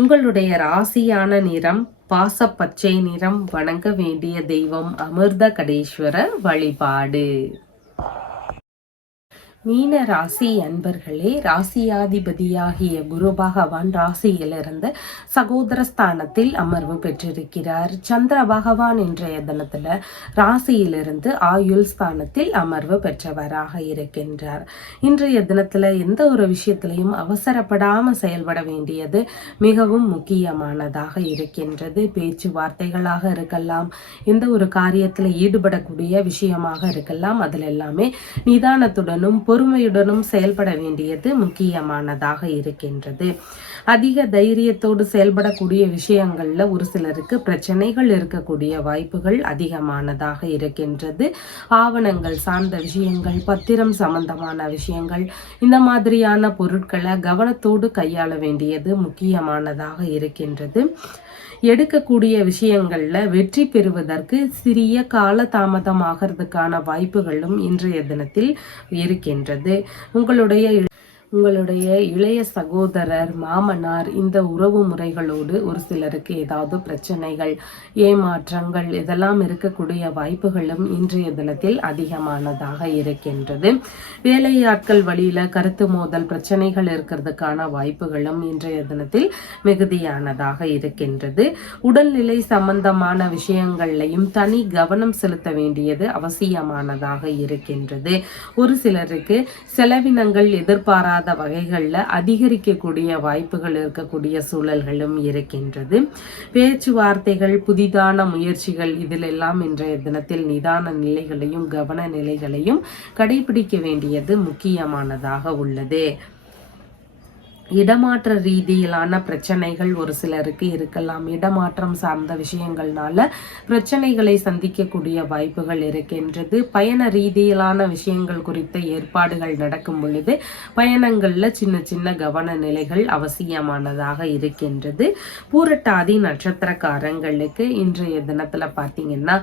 உங்களுடைய ராசியான நிறம் பாசப்பச்சை நிறம். வணங்க வேண்டிய தெய்வம் அமிர்த கடேஸ்வர வழிபாடு. மீன ராசி அன்பர்களே, ராசியாதிபதியாகிய குரு பகவான் ராசியிலிருந்து சகோதரஸ்தானத்தில் அமர்வு பெற்றிருக்கிறார். சந்திர பகவான் இன்றைய தினத்துல ராசியிலிருந்து ஆயுள் ஸ்தானத்தில் அமர்வு பெற்றவராக இருக்கின்றார். இன்றைய தினத்துல எந்த ஒரு விஷயத்திலையும் அவசரப்படாம செயல்பட வேண்டியது மிகவும் முக்கியமானதாக இருக்கின்றது. பேச்சுவார்த்தைகளாக இருக்கலாம், எந்த ஒரு காரியத்துல ஈடுபடக்கூடிய விஷயமாக இருக்கலாம், அதுல எல்லாமே நிதானத்துடனும் பொறுமையுடனும் செயல்பட வேண்டியது முக்கியமானதாக இருக்கின்றது. அதிக தைரியத்தோடு செயல்படக்கூடிய விஷயங்கள்ல ஒரு சிலருக்கு பிரச்சனைகள் இருக்கக்கூடிய வாய்ப்புகள் அதிகமானதாக இருக்கின்றது. ஆவணங்கள் சார்ந்த விஷயங்கள், பத்திரம் சம்பந்தமான விஷயங்கள், இந்த மாதிரியான பொருட்களை கவனத்தோடு கையாள வேண்டியது முக்கியமானதாக இருக்கின்றது. எடுக்கக்கூடிய விஷயங்கள்ல வெற்றி பெறுவதற்கு சிறிய கால தாமதமாகிறதுக்கான வாய்ப்புகளும் இன்றைய தினத்தில் இருக்கின்றது. உங்களுடைய இளைய சகோதரர், மாமனார் இந்த உறவு முறைகளோடு ஒரு சிலருக்கு ஏதாவது பிரச்சனைகள், ஏமாற்றங்கள் இதெல்லாம் இருக்கக்கூடிய வாய்ப்புகளும் இன்றைய தினத்தில் அதிகமானதாக இருக்கின்றது. வேலையாட்கள் வழியில கருத்து மோதல் பிரச்சனைகள் இருக்கிறதுக்கான வாய்ப்புகளும் இன்றைய தினத்தில் மிகுதியானதாக இருக்கின்றது. உடல்நிலை சம்பந்தமான விஷயங்கள்லையும் தனி கவனம் செலுத்த வேண்டியது அவசியமானதாக இருக்கின்றது. ஒரு சிலருக்கு செலவினங்கள் எதிர்பாராத வகைகள்ல அதிகரிக்கக்கூடிய வாய்ப்புகள் இருக்கக்கூடிய சூழல்களும் இருக்கின்றது. பேச்சுவார்த்தைகள், புதிதான முயற்சிகள் இதிலெல்லாம் இன்றைய தினத்தில் நிதான நிலைகளையும் கவன நிலைகளையும் கடைபிடிக்க வேண்டியது முக்கியமானதாக உள்ளது. இடமாற்ற ரீதியிலான பிரச்சனைகள் ஒரு சிலருக்கு இருக்கலாம். இடமாற்றம் சார்ந்த விஷயங்கள்னால பிரச்சனைகளை சந்திக்கக்கூடிய வாய்ப்புகள் இருக்கின்றது. பயண ரீதியிலான விஷயங்கள் குறித்த ஏற்பாடுகள் நடக்கும் பொழுது பயணங்கள்ல சின்ன சின்ன கவன நிலைகள் அவசியமானதாக இருக்கின்றது. பூரட்டாதி நட்சத்திரக்காரங்களுக்கு இன்றைய தினத்துல பார்த்தீங்கன்னா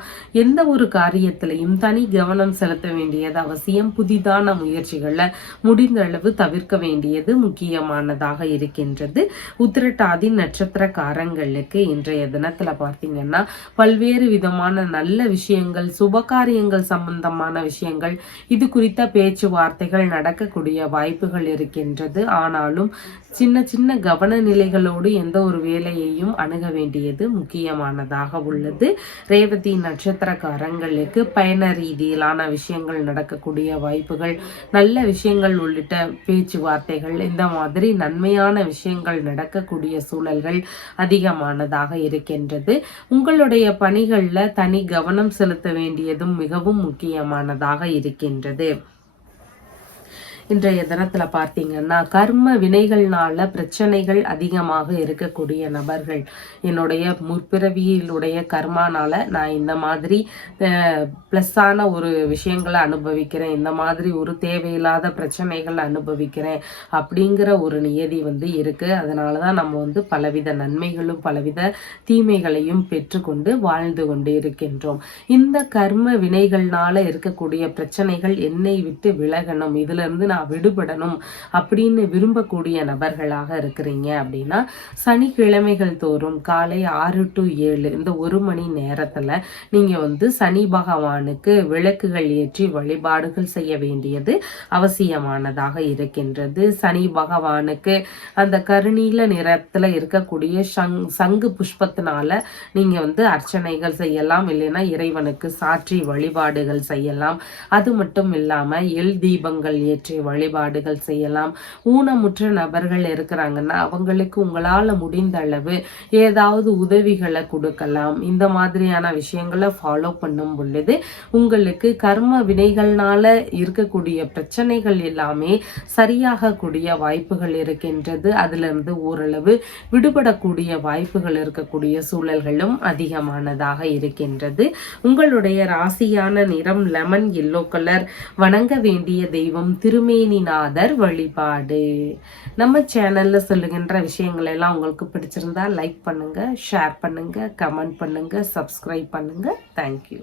எந்த ஒரு காரியத்திலையும் தனி கவனம் செலுத்த வேண்டியது அவசியம். புதிதான முயற்சிகளை முடிந்த அளவு தவிர்க்க வேண்டியது முக்கியமானது இருக்கின்றது. உத்திரட்டாதி நட்சத்திரக்காரங்களுக்கு இன்றைய தினத்துல பார்த்தீங்கன்னா பல்வேறு விதமான நல்ல விஷயங்கள், சுபகாரியங்கள் சம்பந்தமான விஷயங்கள், இது குறித்த பேச்சுவார்த்தைகள் நடக்கக்கூடிய வாய்ப்புகள் இருக்கின்றது. ஆனாலும் சின்ன சின்ன கவன நிலைகளோடு எந்த ஒரு வேலையையும் அணுக வேண்டியது முக்கியமானதாக உள்ளது. ரேவதி நட்சத்திரக்காரங்களுக்கு பயண ரீதியிலான விஷயங்கள் நடக்கக்கூடிய வாய்ப்புகள், நல்ல விஷயங்கள் உள்ளிட்ட பேச்சுவார்த்தைகள், இந்த மாதிரி நன்மையான விஷயங்கள் நடக்கக்கூடிய சூழல்கள் அதிகமானதாக இருக்கின்றது. உங்களுடைய பணிகளில் தனி கவனம் செலுத்த வேண்டியதும் மிகவும் முக்கியமானதாக இருக்கின்றது. இன்றைய தினத்துல பார்த்தீங்கன்னா கர்ம வினைகள்னால பிரச்சனைகள் அதிகமாக இருக்கக்கூடிய நபர்கள், என்னுடைய முற்பிறவியிலுடைய கர்மானால நான் இந்த மாதிரி ப்ளஸ்ஸான ஒரு விஷயங்களை அனுபவிக்கிறேன், இந்த மாதிரி ஒரு தேவையில்லாத பிரச்சனைகள் அனுபவிக்கிறேன் அப்படிங்கிற ஒரு நியதி இருக்கு. அதனால தான் நம்ம பலவித நன்மைகளும் பலவித தீமைகளையும் பெற்றுக்கொண்டு வாழ்ந்து கொண்டு இருக்கின்றோம். இந்த கர்ம வினைகள்னால இருக்கக்கூடிய பிரச்சனைகள் என்னை விட்டு விலகணும், இதுல இருந்து நான் விடுபடணும் அப்படின்னு விரும்பக்கூடிய நபர்களாக இருக்கிறீங்க அப்படின்னா சனிக்கிழமைகள் தோறும் காலை 6 to 7 இந்த 1 மணி நேரத்துல நீங்க சனி பகவானுக்கு விளக்குகள் ஏற்றி வழிபாடுகள் செய்ய வேண்டியது அவசியமானதாக இருக்கின்றது. சனி பகவானுக்கு அந்த கருநீல நிறத்துல இருக்கக்கூடிய சங்கு புஷ்பத்தினால நீங்க அர்ச்சனைகள் செய்யலாம், இல்லைன்னா இறைவனுக்கு சாற்றி வழிபாடுகள் செய்யலாம். அது மட்டும் இல்லாம எல் தீபங்கள் ஏற்றி வழிபாடுகள் செய்யலாம். ஊனமுற்ற நபர்கள் இருக்கிறாங்கன்னா அவங்களுக்கு உங்களால முடிந்த அளவு ஏதாவது உதவிகளை கொடுக்கலாம். இந்த மாதிரியான விஷயங்களை ஃபாலோ பண்ணும் பொழுது உங்களுக்கு கர்ம வினைகள்னால இருக்கக்கூடிய பிரச்சனைகள் எல்லாமே சரியாக கூடிய வாய்ப்புகள் இருக்கின்றது. அதுல இருந்து ஓரளவு விடுபடக்கூடிய வாய்ப்புகள் இருக்கக்கூடிய சூழல்களும் அதிகமானதாக இருக்கின்றது. உங்களுடைய ராசியான நிறம் லெமன் எல்லோ கலர். வணங்க வேண்டிய தெய்வம் திருமேனிநாதர் வழிபாடு. நம்ம சேனல்ல சொல்லுகின்ற விஷயங்கள் எல்லாம் உங்களுக்கு பிடிச்சிருந்தா லைக் பண்ணுங்க, ஷேர் பண்ணுங்க, கமெண்ட் பண்ணுங்க, சப்ஸ்கிரைப் பண்ணுங்க. தேங்க்யூ.